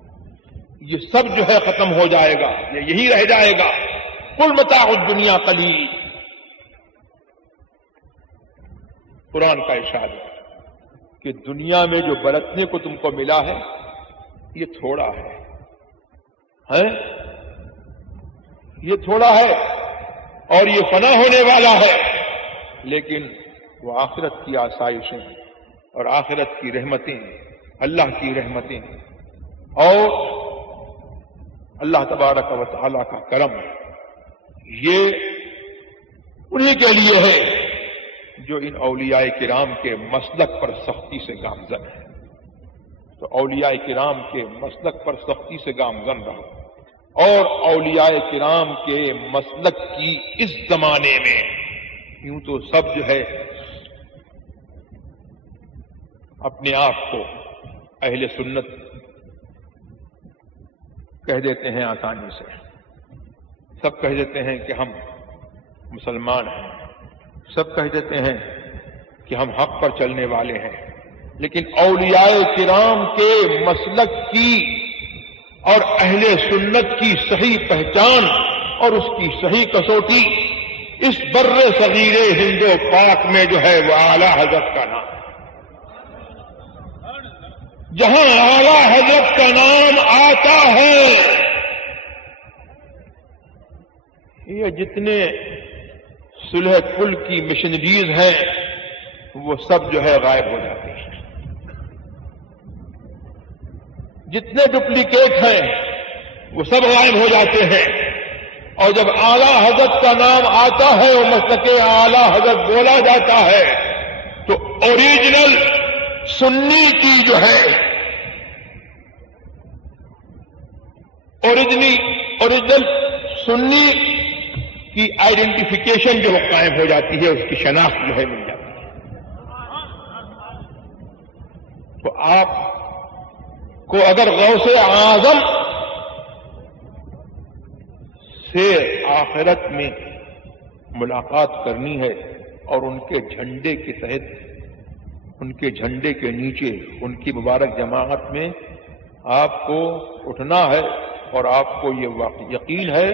یہ سب جو ہے ختم ہو جائے گا، یہ یہی رہ جائے گا۔ قل متاع الدنیا قلیل، قرآن کا ارشاد ہے کہ دنیا میں جو برتنے کو تم کو ملا ہے یہ تھوڑا ہے، یہ تھوڑا ہے اور یہ فنا ہونے والا ہے، لیکن وہ آخرت کی آسائشیں اور آخرت کی رحمتیں، اللہ کی رحمتیں اور اللہ تبارک و تعالی کا کرم، یہ انہی کے لیے ہے جو ان اولیاء کرام کے مسلک پر سختی سے گامزن ہے۔ تو اولیاء کرام کے مسلک پر سختی سے گامزن رہو، اور اولیاء کرام کے مسلک کی اس زمانے میں یوں تو سب جو ہے اپنے آپ کو اہل سنت کہہ دیتے ہیں آسانی سے، سب کہہ دیتے ہیں کہ ہم مسلمان ہیں، سب کہہ دیتے ہیں کہ ہم حق پر چلنے والے ہیں، لیکن اولیاء کرام کے مسلک کی اور اہل سنت کی صحیح پہچان اور اس کی صحیح کسوٹی اس بر صغیر ہند و پاک میں جو ہے وہ اعلی حضرت کا نام، جہاں اعلی حضرت کا نام آتا ہے یہ جتنے صلح کل کی مشنریز ہیں وہ سب جو ہے غائب ہو جاتے ہیں، جتنے ڈپلیکیٹ ہیں وہ سب غائب ہو جاتے ہیں، اور جب اعلی حضرت کا نام آتا ہے اور مسلک اعلی حضرت بولا جاتا ہے تو اوریجنل سنی کی جو ہے اوریجنل سنی کی آئیڈینٹیفیکیشن جو قائم ہو جاتی ہے، اس کی شناخت جو ہے مل جاتی ہے۔ تو آپ کو اگر غوث اعظم سے آخرت میں ملاقات کرنی ہے اور ان کے جھنڈے کے تحت، ان کے جھنڈے کے نیچے، ان کی مبارک جماعت میں آپ کو اٹھنا ہے، اور آپ کو یہ یقین ہے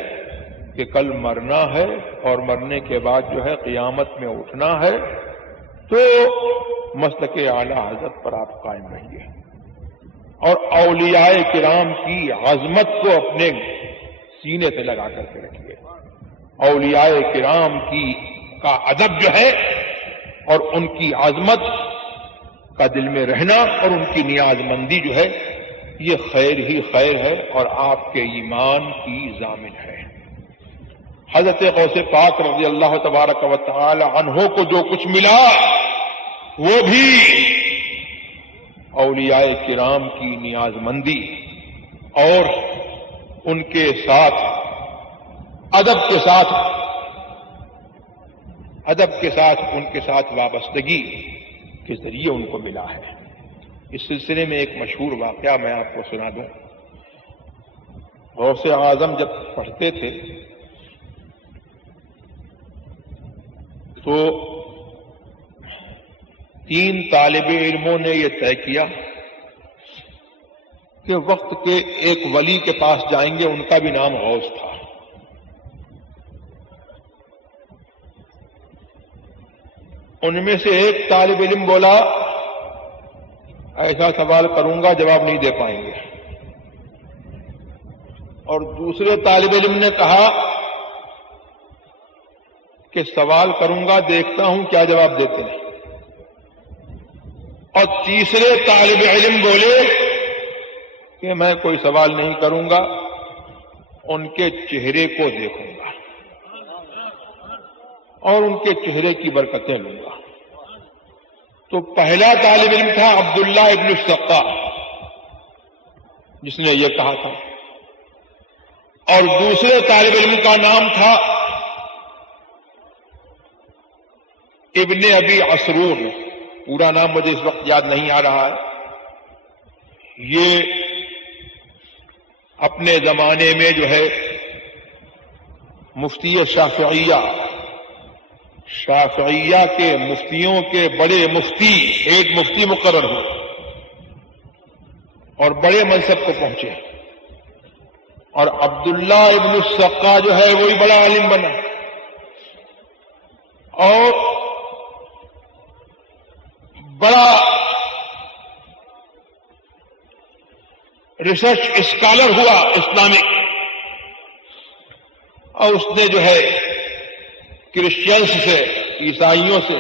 کہ کل مرنا ہے اور مرنے کے بعد جو ہے قیامت میں اٹھنا ہے، تو مسلک اعلی حضرت پر آپ قائم رہیے اور اولیاء کرام کی عظمت کو اپنے سینے سے لگا کر کے رکھیے۔ اولیاء کرام کا ادب جو ہے اور ان کی عظمت کا دل میں رہنا اور ان کی نیاز مندی جو ہے، یہ خیر ہی خیر ہے اور آپ کے ایمان کی ضامن ہے۔ حضرت غوث پاک رضی اللہ تبارک و تعالی عنہ کو جو کچھ ملا وہ بھی اولیاء کرام کی نیاز مندی اور ان کے ساتھ ادب کے ساتھ ان کے ساتھ وابستگی کے ذریعے ان کو ملا ہے۔ اس سلسلے میں ایک مشہور واقعہ میں آپ کو سنا دوں۔ غوث اعظم جب پڑھتے تھے تو 3 طالب علموں نے یہ طے کیا کہ وقت کے ایک ولی کے پاس جائیں گے، ان کا بھی نام غوث تھا۔ ان میں سے ایک طالب علم بولا ایسا سوال کروں گا جواب نہیں دے پائیں گے، اور دوسرے طالب علم نے کہا کہ سوال کروں گا، دیکھتا ہوں کیا جواب دیتے ہیں، اور تیسرے طالب علم بولے کہ میں کوئی سوال نہیں کروں گا، ان کے چہرے کو دیکھوں گا اور ان کے چہرے کی برکتیں لوں گا۔ تو پہلا طالب علم تھا عبداللہ ابن السقا جس نے یہ کہا تھا، اور دوسرے طالب علم کا نام تھا ابن ابی عصرون، پورا نام مجھے اس وقت یاد نہیں آ رہا ہے۔ یہ اپنے زمانے میں جو ہے مفتی شافعیہ کے مفتیوں کے بڑے مفتی، ایک مفتی مقرر ہوئے اور بڑے منصب کو پہنچے، اور عبداللہ ابن السقا جو ہے وہی بڑا عالم بنا، اور بڑا ریسرچ اسکالر ہوا اسلامک، اور اس نے جو ہے کرسچنس سے، عیسائیوں سے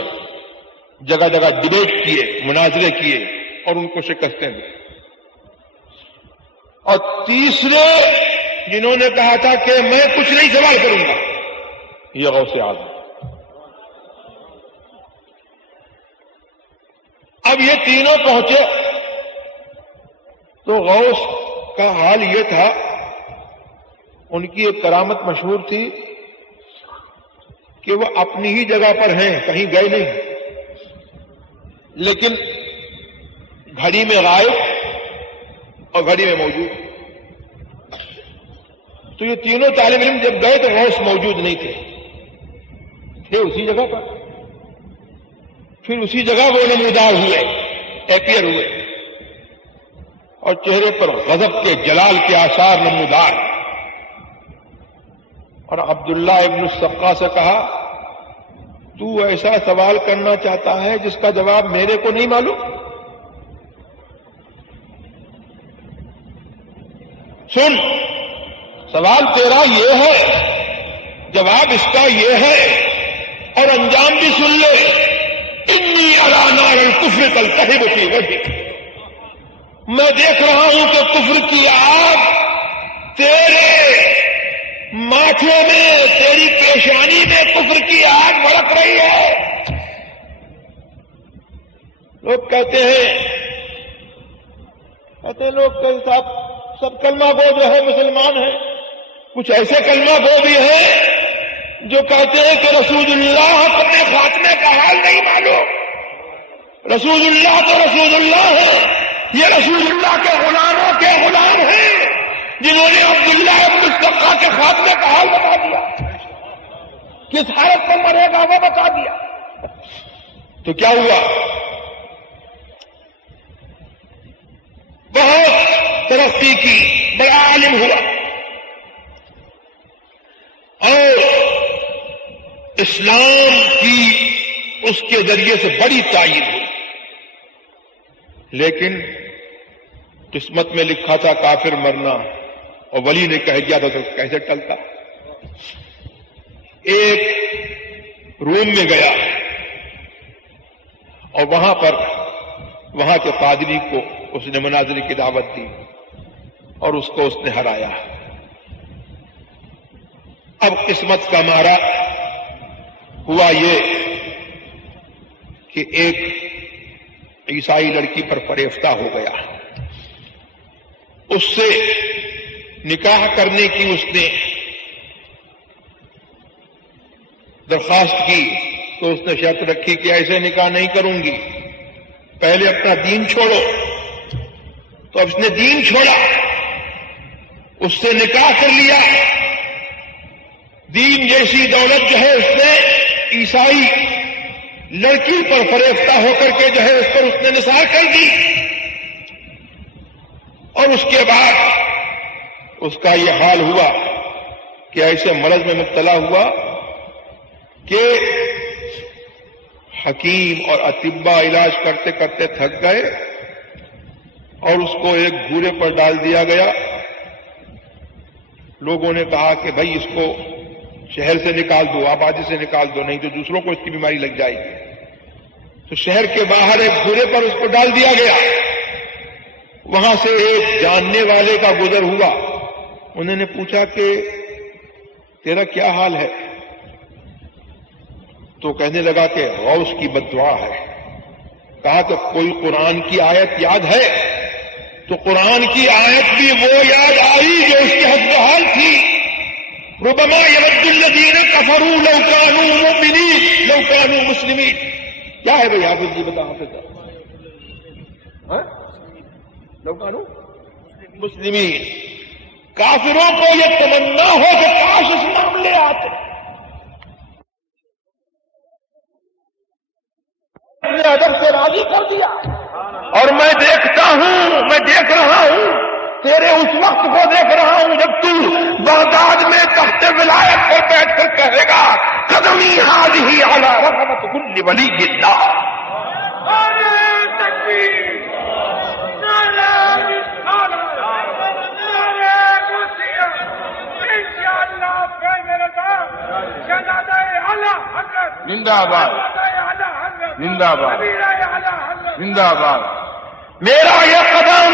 جگہ جگہ ڈیبیٹ کیے، مناظرے کیے اور ان کو شکستیں دی۔ اور تیسرے جنہوں نے کہا تھا کہ میں کچھ نہیں سوال کروں گا، یہ غوث اعظم۔ اب یہ تینوں پہنچے تو غوث کا حال یہ تھا، ان کی ایک کرامت مشہور تھی کہ وہ اپنی ہی جگہ پر ہیں، کہیں گئے نہیں، لیکن گھڑی میں غائب اور گھڑی میں موجود۔ تو یہ تینوں طالب علم جب گئے تو غوث موجود نہیں تھے اسی جگہ پر. پھر اسی جگہ وہ نمودار ہوئے، اپیئر ہوئے، اور چہرے پر غضب کے جلال کے آثار نمودار. اور عبداللہ ابن السقا سے کہا تو ایسا سوال کرنا چاہتا ہے جس کا جواب میرے کو نہیں معلوم؟ سن، سوال تیرا یہ ہے، جواب اس کا یہ ہے، اور انجام بھی سن لے. انی علی نار الکفر تلتہب فی وجہک، میں دیکھ رہا ہوں کہ کفر کی آگ تیرے ماتھے میں، تیری پیشانی میں کفر کی آگ بھڑک رہی ہے. لوگ کہتے ہیں لوگ کہ صاحب سب کلمہ گو جو ہے مسلمان ہیں. کچھ ایسے کلمہ گو بھی ہیں جو کہتے ہیں کہ رسول اللہ اپنے خاتمے کا حال نہیں معلوم. رسول اللہ تو رسول اللہ ہے، یہ رسول اللہ کے غلاموں کے غلام ہیں جنہوں نے عبداللہ ابن السقا کے خاتمے کا حال بتا دیا، کس حالت میں مرے گا وہ بتا دیا. تو کیا ہوا؟ بہت ترقی کی، بڑا عالم ہوا، اور اسلام کی اس کے ذریعے سے بڑی تائید ہوئی. لیکن قسمت میں لکھا تھا کافر مرنا، اور ولی نے کہہ دیا تھا تو کیسے ٹلتا. ایک روم میں گیا اور وہاں کے پادری کو اس نے مناظرے کی دعوت دی اور اس کو اس نے ہرایا. اب قسمت کا مارا ہوا یہ کہ ایک عیسائی لڑکی پر فریفتہ ہو گیا. اس سے نکاح کرنے کی اس نے درخواست کی تو اس نے شرط رکھی کہ ایسے نکاح نہیں کروں گی، پہلے اپنا دین چھوڑو. تو اب اس نے دین چھوڑا، اس سے نکاح کر لیا. دین جیسی دولت جو ہے اس نے عیسائی لڑکی پر فریفتہ ہو کر کے جو ہے اس پر اس نے نثار کر دی. اور اس کے بعد اس کا یہ حال ہوا کہ ایسے مرض میں مبتلا ہوا کہ حکیم اور اطباء علاج کرتے کرتے تھک گئے اور اس کو ایک گھورے پر ڈال دیا گیا. لوگوں نے کہا کہ بھائی اس کو شہر سے نکال دو، آبادی سے نکال دو، نہیں تو دوسروں کو اس کی بیماری لگ جائے گی. تو شہر کے باہر ایک گھورے پر اس کو ڈال دیا گیا. وہاں سے ایک جاننے والے کا گزر ہوا. انہوں نے پوچھا کہ تیرا کیا حال ہے؟ تو کہنے لگا کہ غوث کی بددعا ہے. کہا کہ کوئی قرآن کی آیت یاد ہے؟ تو قرآن کی آیت بھی وہ یاد آئی جو اس کی حسب حال تھی. ربما یود الذین کفروا لو کانوا مؤمنین لو کانوا مسلمین. کیا ہے بھائی حافظ جی، بتا حافظ لو کانوا مسلمین. کافروں کو یہ تمنا ہو کہ کاش اسلام لے آتے. اپنے ادب سے راضی کر دیا. اور میں دیکھ رہا ہوں تیرے اس وقت کو دیکھ رہا ہوں جب تو بغداد میں تخت ولایت پر بیٹھ کر کہے گا قدمی ہذہ علی رغبۃ کل ولی اللہ. زندہ باد، زندہ باد، زندہ باد. میرا یہ قدم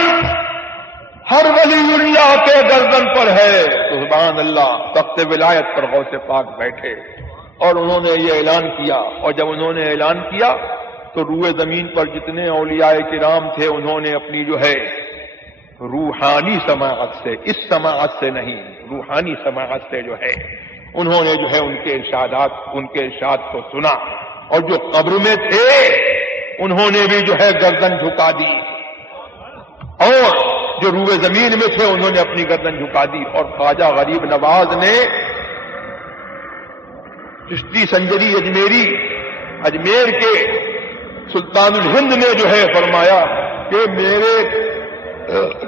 ہر ولی اللہ کے گردن پر ہے. سبحان اللہ. تخت ولایت پر غوث پاک بیٹھے اور انہوں نے یہ اعلان کیا. اور جب انہوں نے اعلان کیا تو روئے زمین پر جتنے اولیاء کرام تھے انہوں نے اپنی جو ہے روحانی سماعت سے، اس سماعت سے نہیں، روحانی سماعت سے جو ہے انہوں نے جو ہے ان کے ارشاد کو سنا. اور جو قبر میں تھے انہوں نے بھی جو ہے گردن جھکا دی. اور جو روئے زمین میں تھے انہوں نے اپنی گردن جھکا دی، اور خواجہ غریب نواز نے چشتی سنجری اجمیر کے سلطان الہند نے جو ہے فرمایا کہ میرے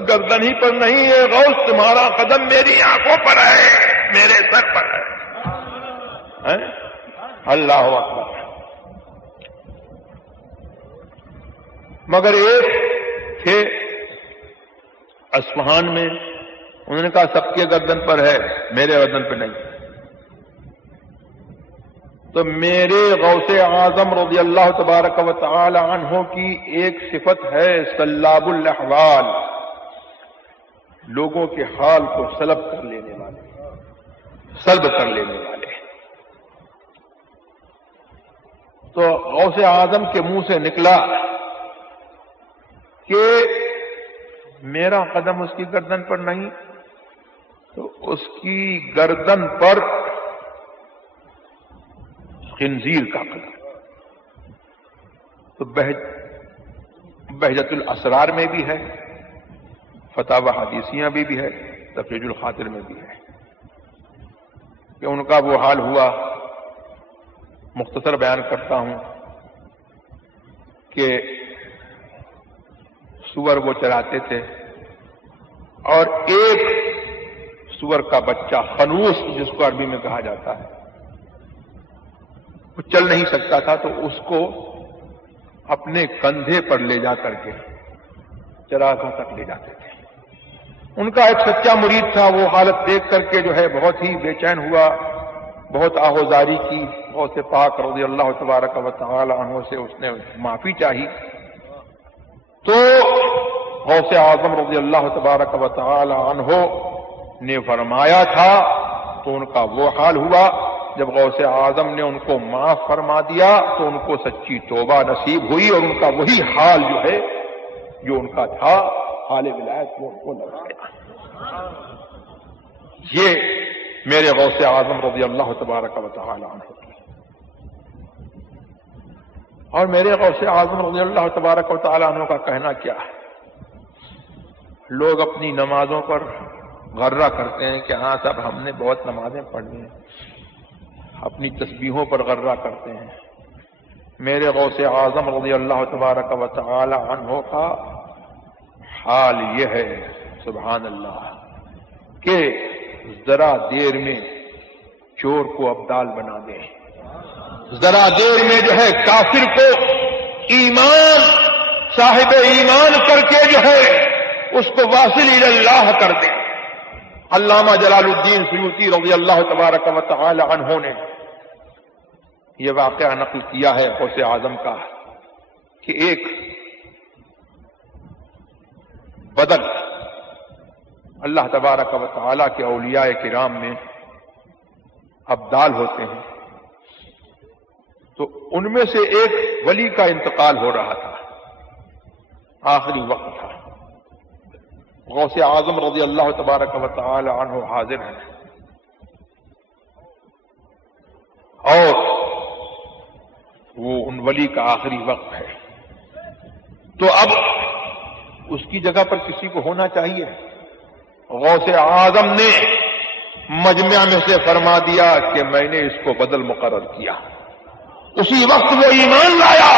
گردن ہی پر نہیں ہے غوث، تمہارا قدم میری آنکھوں پر ہے، میرے سر پر ہے۔ اللہ اکبر۔ مگر ایک تھے اصفہان میں، انہوں نے کہا سب کے گردن پر ہے، میرے گردن پہ نہیں۔ تو میرے غوث اعظم رضی اللہ تبارک و تعالی عنہ کی ایک صفت ہے سلاب الاحوال، لوگوں کے حال کو سلب کر لینے والے۔ تو غوث اعظم کے منہ سے نکلا کہ میرا قدم اس کی گردن پر نہیں، تو اس کی گردن پر خنزیر کا قدم۔ تو بہجت الاسرار میں بھی ہے، فتاوی حدیثیہ بھی ہے، تفریج الخاطر میں بھی ہے کہ ان کا وہ حال ہوا۔ مختصر بیان کرتا ہوں کہ سور وہ چراتے تھے، اور ایک سور کا بچہ خنوس جس کو عربی میں کہا جاتا ہے، وہ چل نہیں سکتا تھا، تو اس کو اپنے کندھے پر لے جا کر کے چراگاہ تک لے جاتے تھے۔ ان کا ایک سچا مرید تھا، وہ حالت دیکھ کر کے جو ہے بہت ہی بے چین ہوا، بہت آہوزاری کی، غوث پاک رضی اللہ تبارک و تعالی عنہ سے اس نے معافی چاہی۔ تو غوث اعظم رضی اللہ تبارک و تعالی عنہ نے فرمایا تھا، تو ان کا وہ حال ہوا۔ جب غوث اعظم نے ان کو معاف فرما دیا تو ان کو سچی توبہ نصیب ہوئی، اور ان کا وہی حال جو ہے جو ان کا تھا حال ولایت وہ ان کو لگایا۔ یہ میرے غوث اعظم رضی اللہ تبارک و تعالی عنہ کی۔ اور میرے غوث اعظم رضی اللہ تبارک و تعالی عنہ کا کہنا کیا ہے؟ لوگ اپنی نمازوں پر غرہ کرتے ہیں کہ ہاں صاحب ہم نے بہت نمازیں پڑھی ہیں، اپنی تسبیحوں پر غرہ کرتے ہیں۔ میرے غوث اعظم رضی اللہ تبارک و تعالی عنہ کا حال یہ ہے سبحان اللہ کہ ذرا دیر میں چور کو ابدال بنا دے، ذرا دیر میں جو ہے کافر کو ایمان صاحب ایمان کر کے جو ہے اس کو واصل الی اللہ کر دے۔ علامہ جلال الدین سیوطی رضی اللہ تبارک و تعالی عنہ نے یہ واقعہ نقل کیا ہے غوث اعظم کا کہ ایک بدل اللہ تبارک و تعالی کے اولیاء کرام میں ابدال ہوتے ہیں، تو ان میں سے ایک ولی کا انتقال ہو رہا تھا، آخری وقت تھا۔ غوث اعظم رضی اللہ تبارک و تعالی عنہ حاضر ہیں، اور وہ ان ولی کا آخری وقت ہے، تو اب اس کی جگہ پر کسی کو ہونا چاہیے۔ غوث اعظم نے مجمع میں سے فرما دیا کہ میں نے اس کو بدل مقرر کیا۔ اسی وقت وہ ایمان لایا،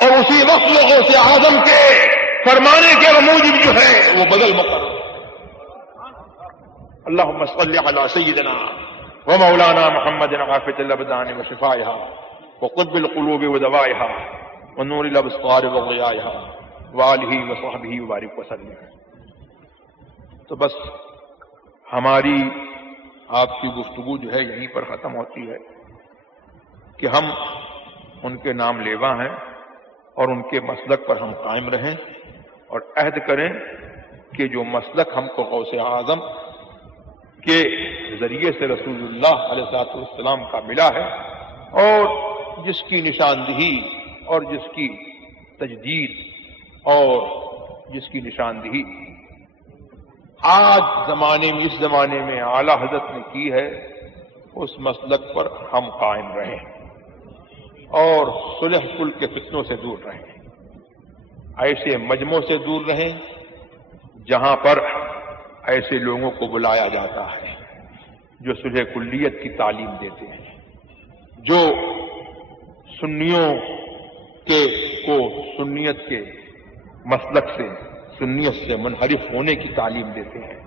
اور اسی وقت وہ غوث اعظم کے فرمانے کے موجب جو ہے وہ بدل مقرر۔ اللہم صلی علی سیدنا و مولانا محمد عافیۃ الابدان و شفائها وقطب القلوب ودوائها ونور الابصار وضیائها وآلہ وصحبہ وبارک وسلم۔ تو بس ہماری آپ کی گفتگو جو ہے یہیں پر ختم ہوتی ہے کہ ہم ان کے نام لیوا ہیں، اور ان کے مسلک پر ہم قائم رہیں، اور عہد کریں کہ جو مسلک ہم کو غوث اعظم کے ذریعے سے رسول اللہ علیہ السلام کا ملا ہے، اور جس کی نشاندہی اور جس کی تجدید اور جس کی نشاندہی آج اس زمانے میں اعلی حضرت نے کی ہے، اس مسلک پر ہم قائم رہیں اور صلح صلح کے فتنوں سے دور رہیں، ایسے مجموع سے دور رہیں جہاں پر ایسے لوگوں کو بلایا جاتا ہے جو صلح کلیت کی تعلیم دیتے ہیں، جو سنیوں کو سنیت کے مسلک سے، سنیت سے منحرف ہونے کی تعلیم دیتے ہیں،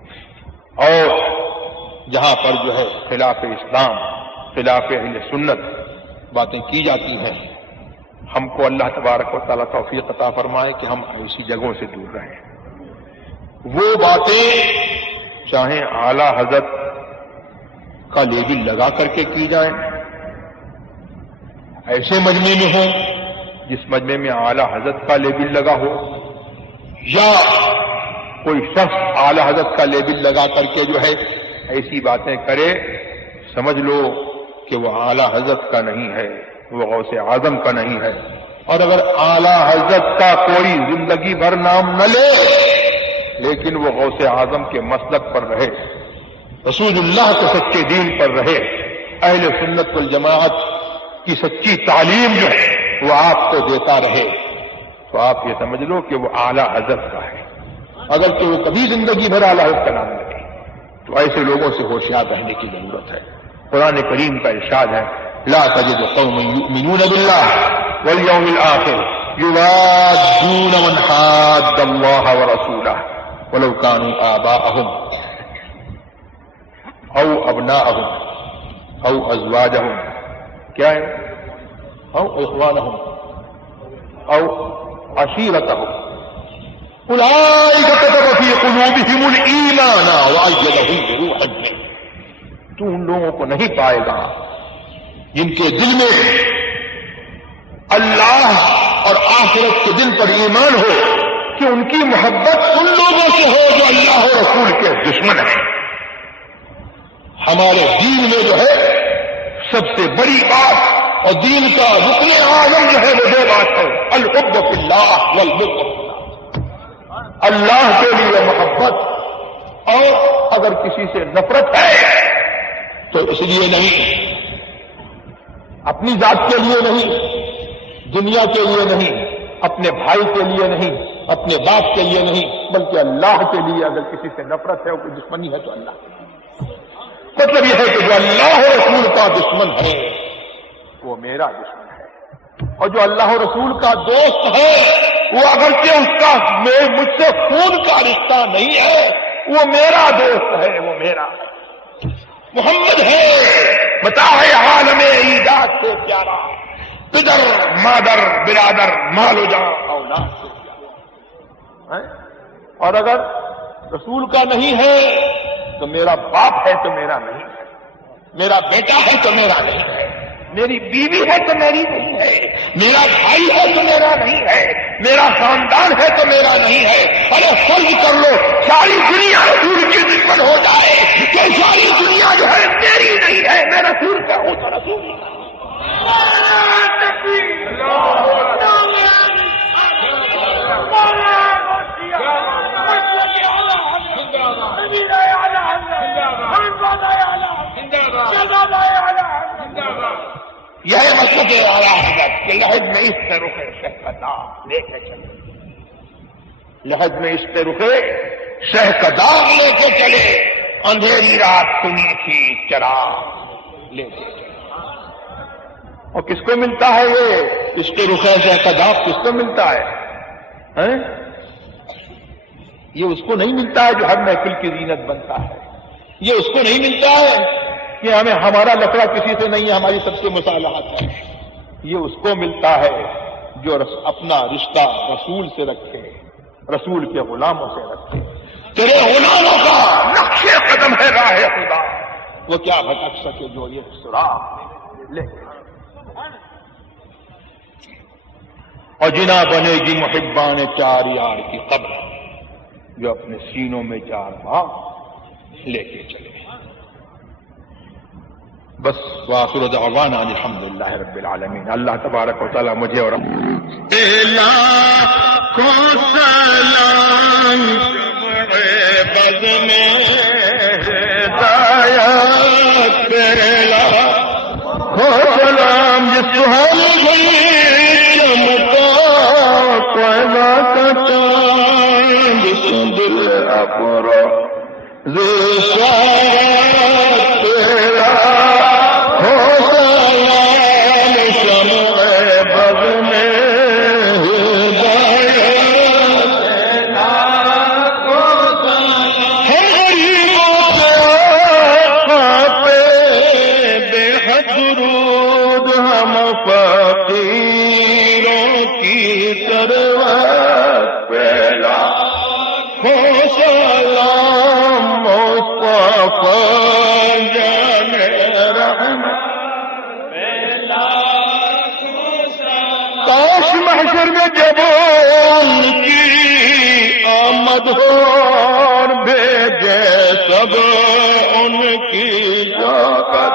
اور جہاں پر جو ہے خلاف اسلام، خلاف اہل سنت باتیں کی جاتی ہیں، ہم کو اللہ تبارک و تعالیٰ توفیق عطا فرمائے کہ ہم ایسی جگہوں سے دور رہیں۔ وہ باتیں چاہے اعلی حضرت کا لیبل لگا کر کے کی جائیں، ایسے مجمع میں ہوں جس مجمع میں اعلی حضرت کا لیبل لگا ہو، یا کوئی شخص اعلی حضرت کا لیبل لگا کر کے جو ہے ایسی باتیں کرے، سمجھ لو کہ وہ اعلی حضرت کا نہیں ہے، وہ غوث اعظم کا نہیں ہے۔ اور اگر اعلی حضرت کا کوئی زندگی بھر نام نہ لے لیکن وہ غوث اعظم کے مسلک پر رہے، رسول اللہ کے سچے دین پر رہے، اہل سنت والجماعت کی سچی تعلیم جو ہے وہ آپ کو دیتا رہے، تو آپ یہ سمجھ لو کہ وہ اعلی حضرت کا ہے، اگرچہ وہ کبھی زندگی بھر اعلی حضرت کا نام لے۔ تو ایسے لوگوں سے ہوشیار رہنے کی ضرورت ہے۔ قرآن کریم کا ارشاد ہے، لا تجد قوما یؤمنون باللہ والیوم الآخر یوادون من حاد اللہ ورسولہ ولو كانوا آباءهم او ابناءهم او ازواجهم، کیا ہے، او اخوانهم او عشیرتهم، اولئک كتب في قلوبهم الایمان وأیدهم بروح منه۔ تو ان لوگوں کو نہیں پائے گا جن کے دل میں اللہ اور آخرت کے دن پر ایمان ہو کہ ان کی محبت ان لوگوں سے ہو جو اللہ اور رسول کے دشمن ہیں۔ ہمارے دین میں جو ہے سب سے بڑی بات اور دین کا رکن اعظم جو ہے وہ دو بات ہے، الحب فی اللہ والبغض فی اللہ، اللہ کے لیے محبت، اور اگر کسی سے نفرت ہے تو اس لیے نہیں، اپنی ذات کے لیے نہیں، دنیا کے لیے نہیں، اپنے بھائی کے لیے نہیں، اپنے باپ کے لیے نہیں، بلکہ اللہ کے لیے اگر کسی سے نفرت ہے اور کوئی دشمنی ہے تو اللہ کے لیے۔ مطلب یہ ہے کہ جو اللہ و رسول کا دشمن ہے وہ میرا دشمن ہے، اور جو اللہ و رسول کا دوست ہے وہ اگرچہ اس کا مجھ سے خون کا رشتہ نہیں ہے، وہ میرا دوست ہے، وہ میرا ہے، محمد ہے، بتا ہے عالم ایجاد سے پیارا، پدر مادر برادر مال و جان اولاد سے پیارا۔ اور اگر رسول کا نہیں ہے تو میرا باپ ہے تو میرا نہیں ہے، میرا بیٹا ہے تو میرا نہیں ہے، میری بیوی ہے تو میری نہیں ہے، میرا بھائی ہے تو میرا نہیں ہے، میرا خاندان ہے تو میرا نہیں ہے۔ ارے فرض کر لو ساری دنیا رسول کی دشمن ہو جائے کہ ساری دنیا جو ہے میری نہیں ہے، میں رسول کا ہوں تو رسول کا۔ یہ ہے مطلب اعلیٰ حضرت کہ لحد میں اس سے رخے شہ کا داغ لے کے چلے، لحد میں اس سے رخے شہ کا داغ لے کے چلے، اندھیری رات سنی تھی چراغ لے کے چلے۔ اور کس کو ملتا ہے یہ اس کے رخے شہ کا داغ؟ کس کو ملتا ہے؟ یہ اس کو نہیں ملتا ہے جو ہر محفل کی زینت بنتا ہے، یہ اس کو نہیں ملتا ہے کہ ہمیں ہمارا لفڑا کسی سے نہیں ہے، ہماری سب سے مصالحت ہے، یہ اس کو ملتا ہے جو اپنا رشتہ رسول سے رکھے، رسول کے غلاموں سے رکھے۔ تیرے غلاموں کا نقش قدم ہے راہ خدا، وہ کیا بھٹک سکے جو یہ سراغ لے۔ اور جنا بنے گی محبان چار یار کی قبر، جو اپنے سینوں میں چار باغ لے کے چلے۔ بس وآخر دعوانا الحمدللہ رب العالمین۔ اللہ تبارک و تعالی مجھے اور لاکھوں سلام بز میں ہدایت تیرے لاکھوں سلام، جس حال گئی چمکا پیدا کا چاند، دل زیشارت تیرا ہو سلام شمع بز میں ہدایت ہم غریبوں کے آقا پہ بے حد درود، ہم فقیروں کی ثروت پہ لاکھوں سلام مصطفیٰ جان رحمت۔ کاش محشر میں جب ان کی آمد ہو اور بھیجے سب ان کی شوقت،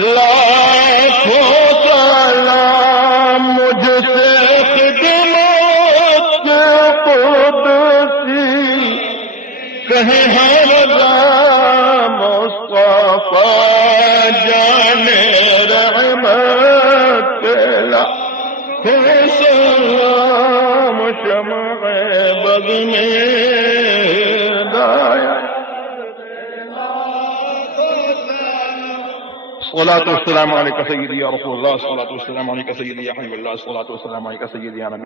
لاکھوں سلام مجھ سے خدمت قدسی کہیں حمزہ مصطفیٰ جان رحمت پہلا سلام شمع بز میں ہدایت۔ الصلاة والسلام عليك سيدي يا رسول الله، الصلاة والسلام عليك سيدي يا حبيب الله، الصلاة والسلام عليك سيدي يا نبي